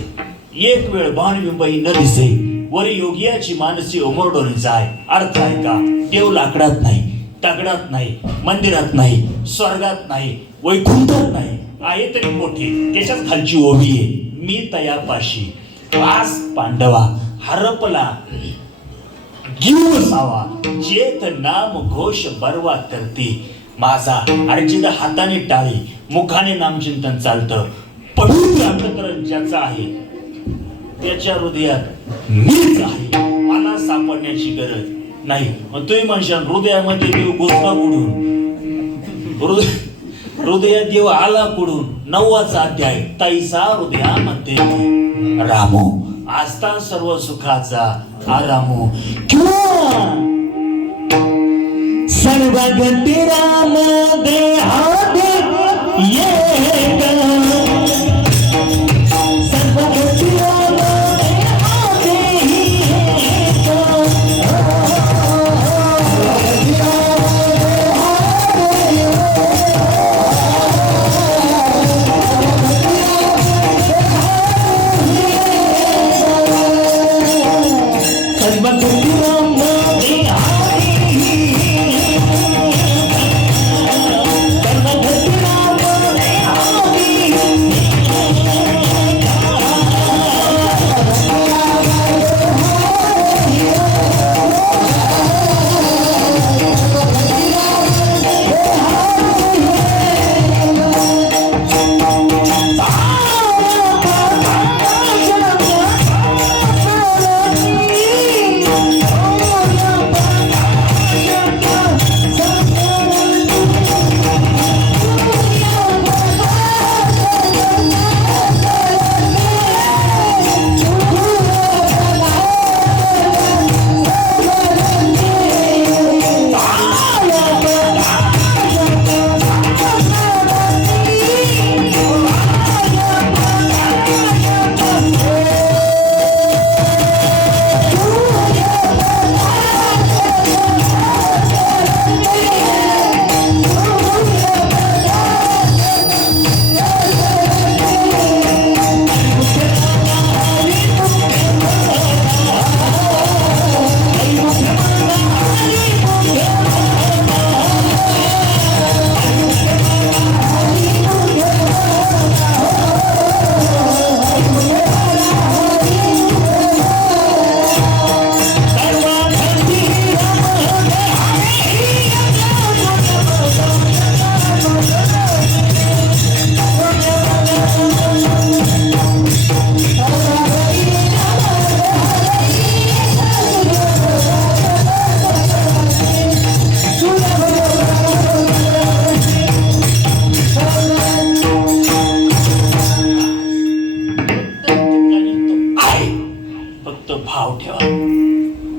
एक वेळ भानबिंबही न दिसे, वरी योगियाची मानसी ओमरडोनी जाय. अर्थ ऐका, देव लाकडात नाही, दगडात नाही, मंदिरात नाही, स्वर्गात नाही, वैकुंठात नाही, आहे तरी मोठे त्याच्याच खालची ओवी आहे. मी तयापाशी वास पांडवा हरपला जीव सावा, जेथ नाम घोष बरवा करते माझा. आणि जिथं हाताने टाळी मुखाने नामचिंतन चालतं, पवित्र अंतःकरण ज्याचं आहे त्याच्या हृदयात मीच आहे, मला सापडण्याची गरज नाही. मग तुम्ही म्हणशाल हृदयामध्ये देव घुसला कुठून, हृदयात देव आला कुठून. 9वाचा अध्याय, तैसा हृदयामध्ये रामो, आस्था सर्व सुखाचा आरामो. सर्वगती राम देहादे येक, सर्वगती राम देहादे येक, सर्वगती राम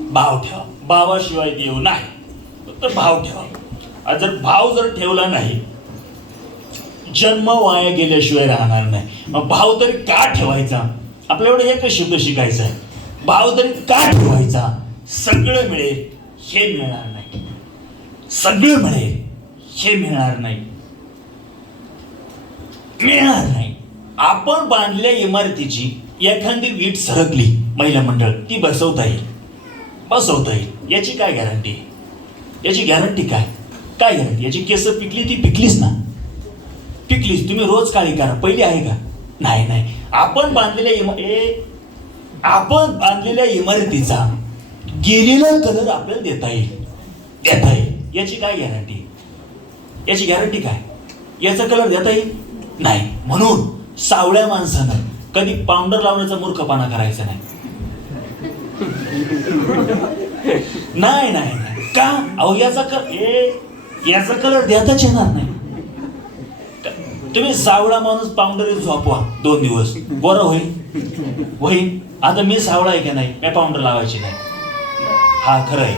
भाव ठेवा. भावाशिवाय देव नाही, फक्त भाव ठेवा. जर भाव जर ठेवला नाही, जन्म वाया गेल्याशिवाय राहणार नाही. मग भाव तरी का ठेवायचा? आपल्या एवढं एकच शब्द शिकायचा आहे, भाव तरी का ठेवायचा? सगळं मिळेल हे मिळणार नाही, सगळं मिळेल हे मिळणार नाही. आपण बांधलेल्या इमारतीची एखादी वीट सरकली महिला मंडळ, ती बसवता येईल याची काय गॅरंटी? याची गॅरंटी काय गॅरंटी? याची केस पिकली ती पिकलीच ना, पिकलीच. तुम्ही रोज काळी करा, पहिली आहे का? नाही. आपण बांधलेल्या इमारतीचा गेलेला कलर आपल्याला देता येईल याची काय गॅरंटी? याची गॅरंटी काय? याचा कलर देता येईल नाही. म्हणून सावळ्या माणसानं कधी पावडर लावण्याचा मूर्खपणा करायचा नाही. नाही नाही नाही. का? अहो याचा कलर देताच येणार नाही. तुम्ही सावळा माणूस पावडर झोपवा 2 दिवस, बरं होईल. आता मी सावळा आहे का नाही, मी पावडर लावायची नाही. हा खरं आहे.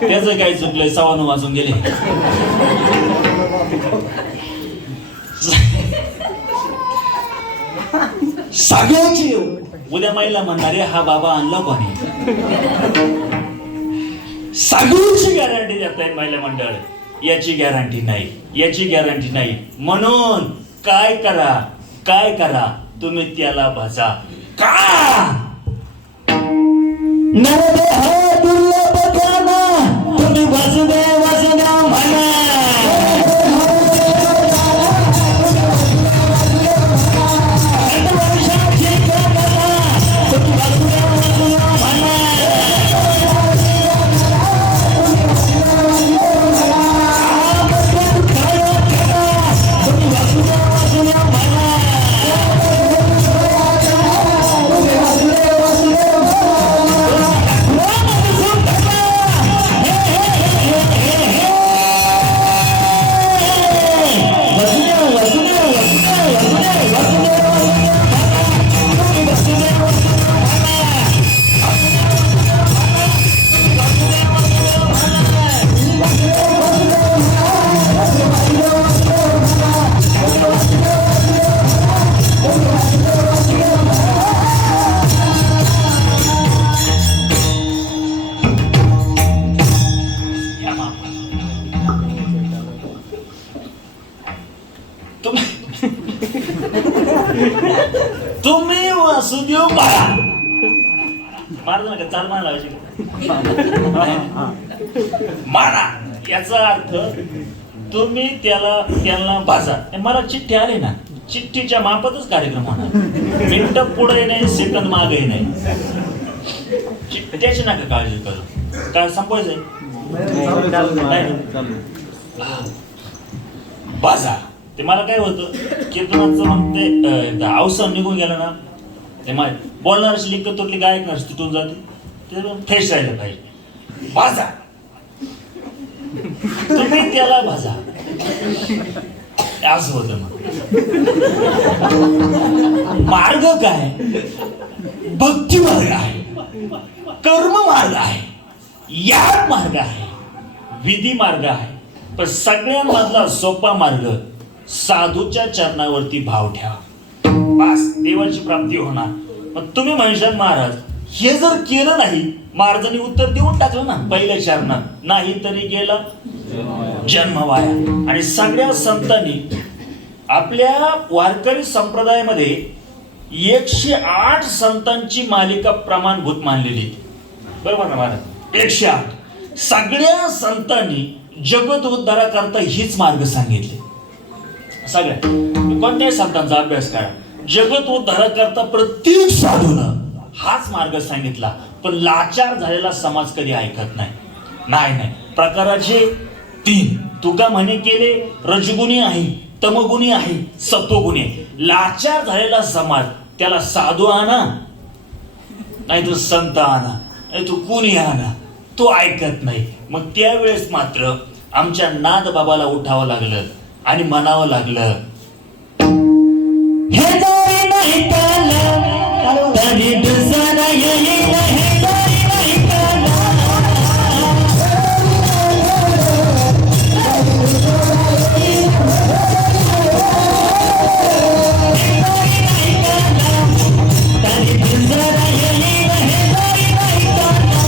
त्याच काय चुकलंय, 9:15 वाजून गेले. सगळ्याची उद्या माईला म्हणणारे हा बाबा आणला कोणी? सगळ्याची गॅरंटी देत आहे महिला मंडळ. याची गॅरंटी नाही. म्हणून काय करा तुम्ही त्याला भजा. का नरदे हा दुर्लभ गाना, तुम्ही वाजद्या म्हणा. तुम्ही वासुदेव बाळा मारत नका, चाल मारा लावायची मारा. याचा अर्थ तुम्ही त्यांना भाजा. मला चिठ्ठी आली ना, चिठ्ठीच्या मापातच कार्यक्रम होणार. मिनिट पुढे नाही, सेकंद मागे नाही. त्याची नका काळजी करू. काय संपवायचंय बाजा. ते मला काय होतं, कीर्तनाचं मग ते अवसर निघून गेलं ना, ते बोलणारच लिख तुटली गायकणार तिथून जाते. ते फ्रेश राहिलं पाहिजे. भाजा तुम्ही त्याला भाजा असं होतं. मग मार्ग काय? भक्ती मार्ग आहे, कर्म मार्ग आहे, याग मार्ग आहे, विधी मार्ग आहे. पण सगळ्यांमधला सोपा मार्ग साधूच्या चरणावरती भाव ठेवा. बस देवाची प्राप्ती होणार. मग तुम्ही म्हणशाल महाराज हे जर केलं नाही, महाराजांनी उत्तर देऊन टाकलं ना पहिल्या चरणात, नाही तरी गेला जन्म वाया. आणि सगळ्या संतांनी आपल्या वारकरी संप्रदायामध्ये 108 संतांची मालिका प्रमाणभूत मानलेली. बरोबर ना महाराज? 108 सगळ्या संतांनी जगत उद्धाराकरता हीच मार्ग सांगितले. सगळ्या कोणत्याही संतांचा अभ्यास करा. जगत उद्धाराकरता प्रत्येक साधूनं हाच मार्ग सांगितला. पण लाचार झालेला समाज कधी ऐकत नाही. प्रकाराचे 3 तुका म्हणे केले. रजगुणी आहे, तमगुणी आहे, सत्वगुणी आहे. लाचार झालेला समाज त्याला साधू आणा, नाही तो संत आणा, नाही तो कुणी आणा, तो ऐकत नाही. मग त्यावेळेस मात्र आमच्या नाद बाबाला उठावं लागलं आणि म्हणावं लागलं, हे जाई नाही काला, तरी दुसरा येईल. हे जाई नाही काला, तरी दुसरा येईल. हे जाई नाही काला.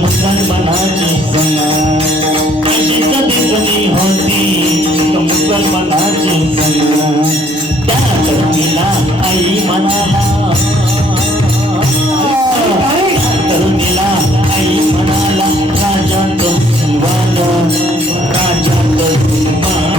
मुसलमानाची संगा कशी कधी कधी होती मुसलमानाची संगा त्या तरुणीला आई म्हणाला तरुणीला आई म्हणाला राजा तो शिवाला राजा तो शिवाला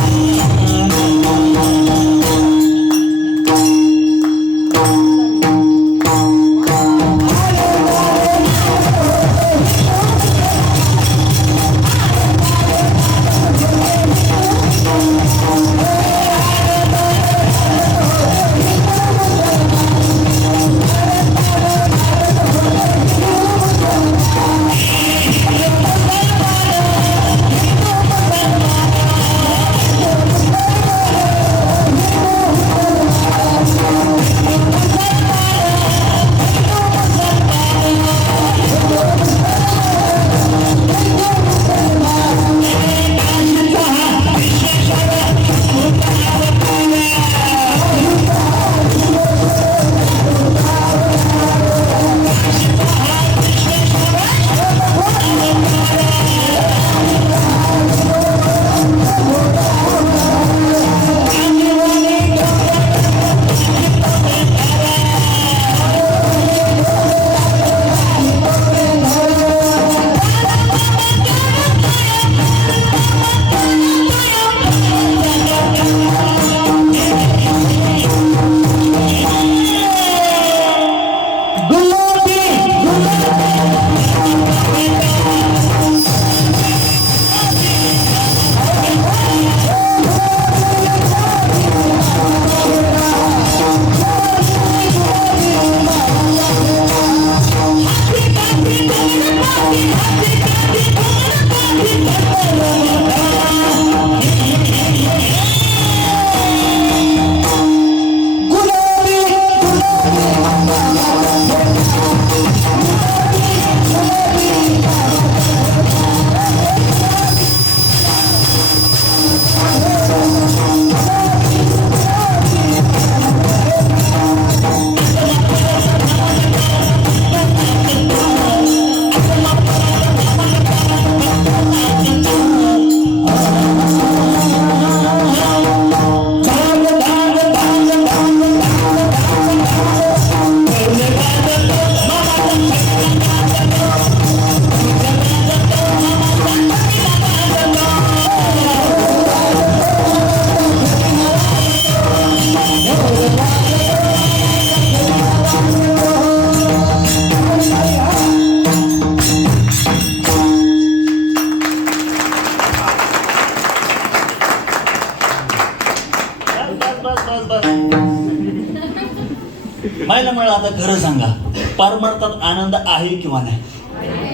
महिला म्हणा आता खरं सांगा परमार्थात आनंद आहे किंवा नाही?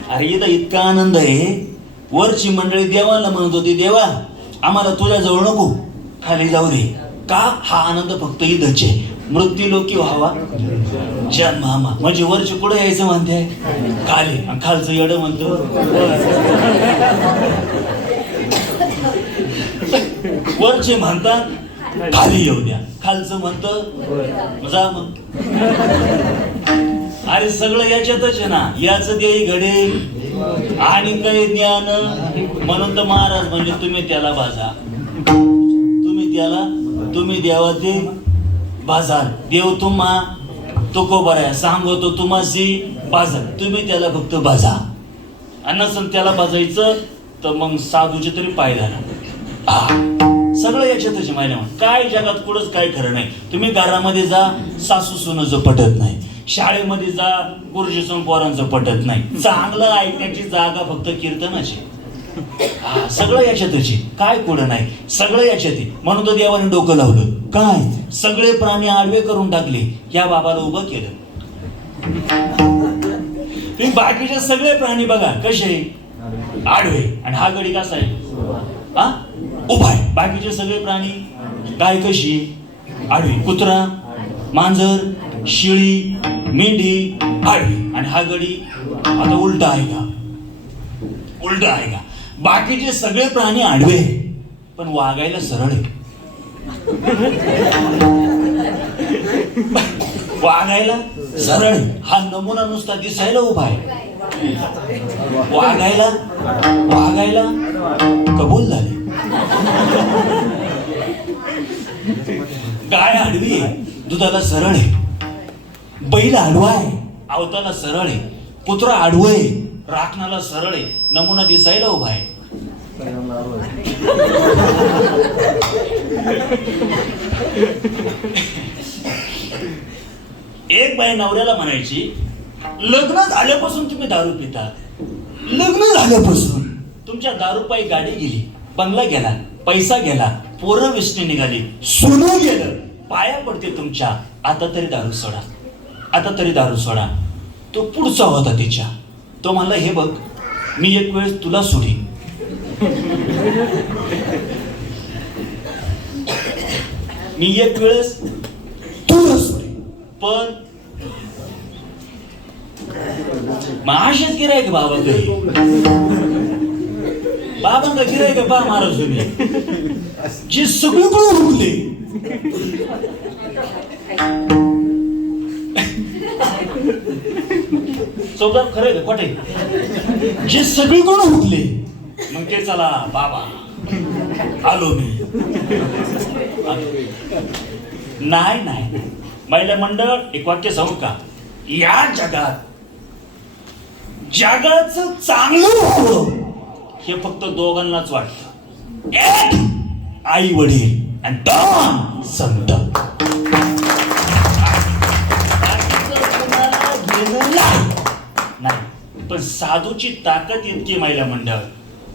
अरे इथं इतका आनंद आहे वरची मंडळी देवाला म्हणत होती देवा आम्हाला तुझ्या जवळ नको खाली जाऊ दे का हा आनंद फक्त इथंच आहे मृत्यू लोकी व्हावा जन्मामा म्हणजे वरची कुठे यायचं म्हणते खाली आणि खालचं येडं म्हणतो वरचे म्हणतात खाली येऊ द्या खालचं म्हणतं जा मग अरे सगळं याच्यातच आहे ना याच देई घडे आणि काही ज्ञान म्हणून तर महाराज म्हणजे तुम्ही त्याला बाजा तुम्ही देवा ते बाजार देव तुम्हा तो बऱ्या सांगतो तुम्हाशी बाजार तुम्ही त्याला फक्त बाजा आणि नसन त्याला बाजायचं तर मग साधूचे तरी पाय झाला सगळं याच्यातच माहिती काय जगात कुठंच काय खरं नाही तुम्ही घरामध्ये जा सासू सुनचं पटत नाही शाळेमध्ये जा गुरुजी पोरांचं पटत नाही चांगलं ऐकण्याची जागा फक्त कीर्तनाची सगळं याच्यातच काय कुठं नाही सगळं याच्यात म्हणून तो देवाने डोकं लावलं काय सगळे प्राणी आडवे करून टाकले या बाबाला उभं केलं तुम्ही बाकीचे सगळे प्राणी बघा कसे आडवे आणि हा गडी कसा आहे उभा आहे बाकीचे सगळे प्राणी गाय कशी आडवी कुत्रा मांजर शिळी मेंढी आडवी आणि हा गडी आता उलटा आहे का बाकीचे सगळे प्राणी आडवे पण वागायला सरळ आहे वागायला सरळ आहे. हा नमुना नुसता दिसायला उभा आहे. वागायला कबूल झाले. गाय आडवी आहे, दुधाला सरळ आहे. बैल आडवा आहे, आवताला सरळ आहे. कुत्रा आडवं आहे, राखणाला सरळ आहे. नमुना दिसायला उभा आहे. एक बाई नवऱ्याला म्हणायची, लग्न झाल्यापासून तुम्ही दारू पिता. लग्न झाल्यापासून तुमच्या दारूपायी गाडी गेली, बंगला गेला, पैसा गेला, पोरं विष्णी निघाली, सोनं गेलं. पाया पडते तुमच्या, आता तरी दारू सोडा, आता तरी दारू सोडा. तो पुढचा होता तिच्या. तो म्हणला, हे बघ, मी एक वेळेस तुला सोडीन, मी एक वेळेस तुला सोडीन, पण महाशेच गिरायक बाबा घरी. बाबांना गिरायक बा महाराज तुम्ही जे सगळीकडे हुकले. चौदा खरंय का खोटे? जे सगळीकडे हुकले. मग ते चला बाबा आलो मी. नाही महिला मंडळ एक वाक्य सांगू का? या जगाचं चांगलं व्हावं हे फक्त दोघांनाच वाटतं. एक आई वडील आणि दोन संत. नाही, पण साधूची ताकद इतकी महिला मंडळ,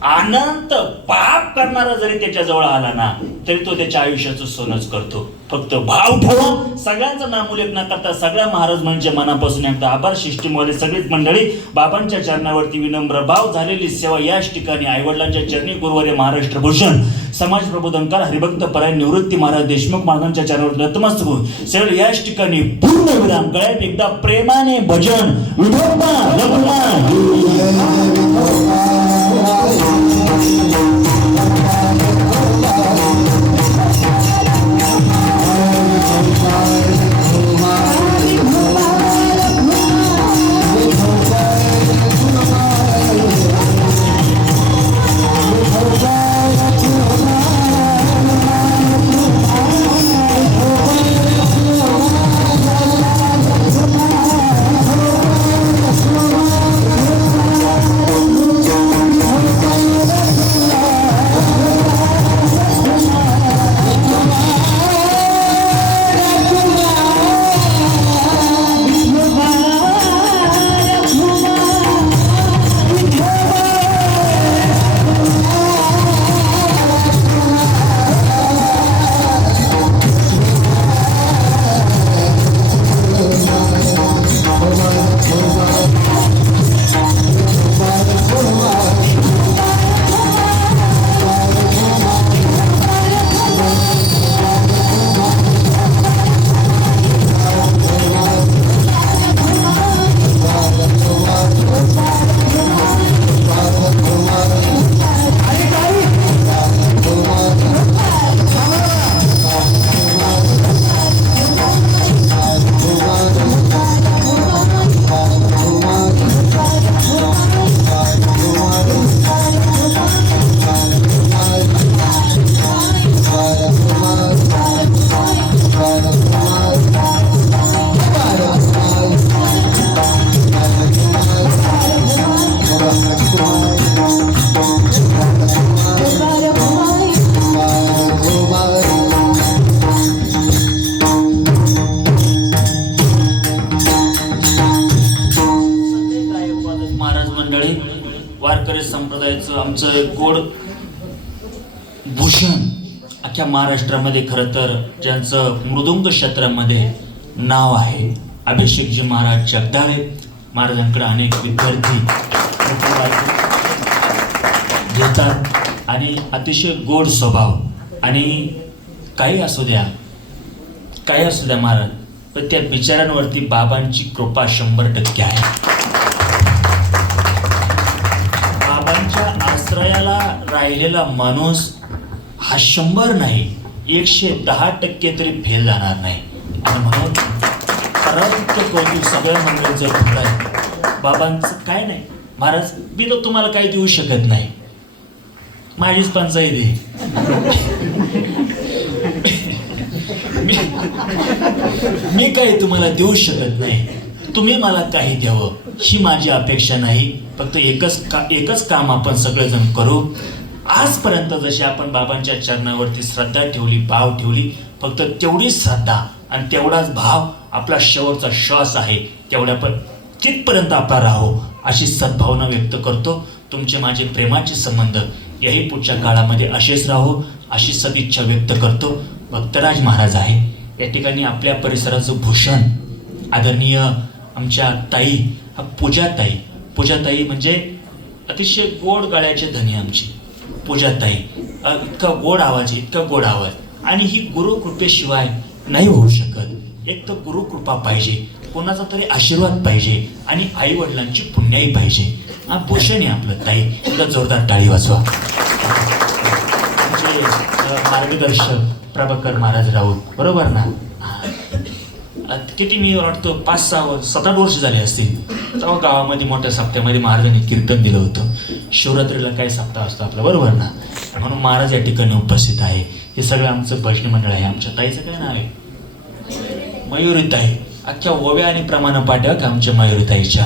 अनंत पाप करणारा जरी त्याच्या जवळ आला ना तरी तो त्याच्या आयुष्याचं सोनच करतो. फक्त भाव ठेवा. सगळ्यांचं नामोल्लेख न करता सगळ्या महाराज म्हणजे मनापासून एकदा आभार. शिष्टीमुळे सगळीच मंडळी बाबांच्या चरणावरती विनम्र भाव. झालेली सेवा याच ठिकाणी आईवडिलांच्या चरणी गुरुवारी महाराष्ट्र भूषण समाज प्रबोधनकार हरिभक्त परायण निवृत्ती महाराज देशमुख महाराजांच्या चरणावर नतमस्तक होऊन सगळं याच ठिकाणी पूर्ण विराम. गळ्यात एकदा प्रेमाने भजन विठोबा वारकरी संप्रदायाचं आमचं एक गोड भूषण. अख्ख्या महाराष्ट्रामध्ये खरं तर ज्यांचं मृदुंग क्षेत्रामध्ये नाव आहे अभिषेकजी महाराज जगदाळे. महाराजांकडे अनेक विद्यार्थी घेतात आणि अतिशय गोड स्वभाव. आणि काही असू द्या महाराज, पण त्या बिचाऱ्यांवरती बाबांची कृपा 100% आहे. बाबांच्या आश्रयाला राहिलेला माणूस हा 100 नाही 110% तरी फेल जाणार नाही. आणि म्हणून महाराजांचं कौतुक सगळ्या मंडळींचं होत आहे. बाबांचं काय नाही महाराज, मी तर तुम्हाला काही देऊ शकत नाही, माझीच पंचायत आहे. मी काही तुम्हाला देऊ शकत नाही, तुम्ही मला काही द्यावं ही माझी अपेक्षा नाही. फक्त एकच काम आपण सगळेजण करू. आजपर्यंत जशी आपण बाबांच्या चरणावरती श्रद्धा ठेवली, भाव ठेवली, फक्त तेवढीच श्रद्धा आणि तेवढाच भाव आपला शेवटचा श्वास आहे तिथपर्यंत आपला राहो अशी सद्भावना व्यक्त करतो. तुमचे माझे प्रेमाचे संबंध याही पुढच्या काळामध्ये असेच राहो अशी सदिच्छा व्यक्त करतो. भक्तराज महाराज आहे या ठिकाणी आपल्या परिसराचं भूषण आदरणीय आमच्या ताई पूजाताई म्हणजे अतिशय गोड गळ्याचे धनी आमची पूजाताई. इतका गोड आवाज आणि ही गुरुकृपेशिवाय नाही होऊ शकत. एक तर गुरुकृपा पाहिजे, कोणाचा तरी आशीर्वाद पाहिजे आणि आई वडिलांची पुण्याई पाहिजे. हा भूषण आहे आपलं. ताई तुला जोरदार टाळी वाजवा. मार्गदर्शक प्रभाकर महाराज राऊत, बरोबर ना? किती मी वाटतो 5-6-7-8 वर्ष झाले असतील तेव्हा गावामध्ये मोठ्या सप्त्यामध्ये महाराजांनी कीर्तन दिलं होतं. शिवरात्रीला काय सप्ताह असतो आपला, बरोबर ना? म्हणून महाराज या ठिकाणी उपस्थित आहे. हे सगळं आमचं भजनी मंडळ आहे. आमच्या ताईचं काय नाव आहे? मयुरीताई. अख्ख्या ओव्या आणि प्रमाण पाठ्या का आमच्या मयुरीताईच्या.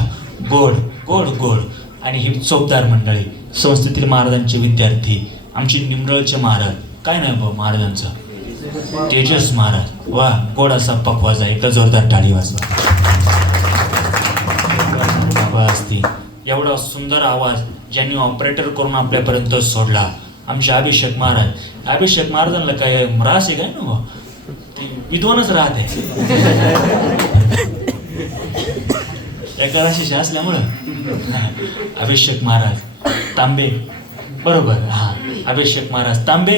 गोड गोड गोड. आणि ही चोपदार मंडळी, संस्थेतील महाराजांचे विद्यार्थी, आमची निमरळचे महाराज. काय नाही भाऊ महाराजांचं? तेजस महाराज. वा, गोड असा पकवाज आहे. एकदा जोरदार टाळी वाजवा. असती एवढा सुंदर आवाज ज्यांनी ऑपरेटर करून आपल्यापर्यंत सोडला आमचे अभिषेक महाराजांना काय रास आहे काय ना, ते विद्वानच राहते एका राशीचे असल्यामुळं. अभिषेक महाराज तांबे, बरोबर? हा, अभिषेक महाराज तांबे.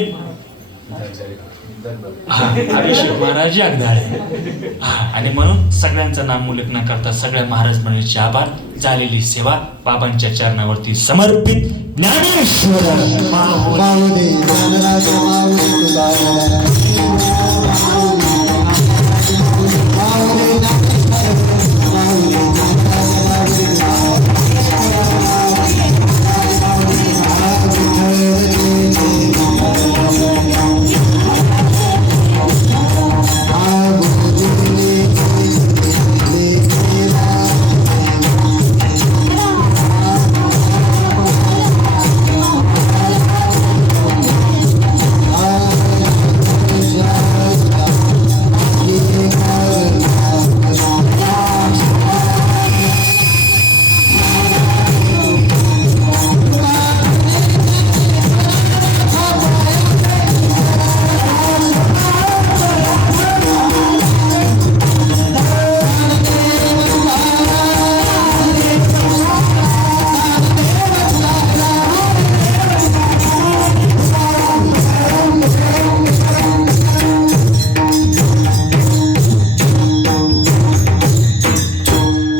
हा, अभिषेक महाराज अगदाळे. हा, आणि म्हणून सगळ्यांचं नाम उल्लेख न करता सगळ्या महाराज मंडळीचे आभार. झालेली सेवा बाबांच्या चरणावरती समर्पित. ज्ञानेश्वर माऊली ज्ञानराज माऊली तुकाराम.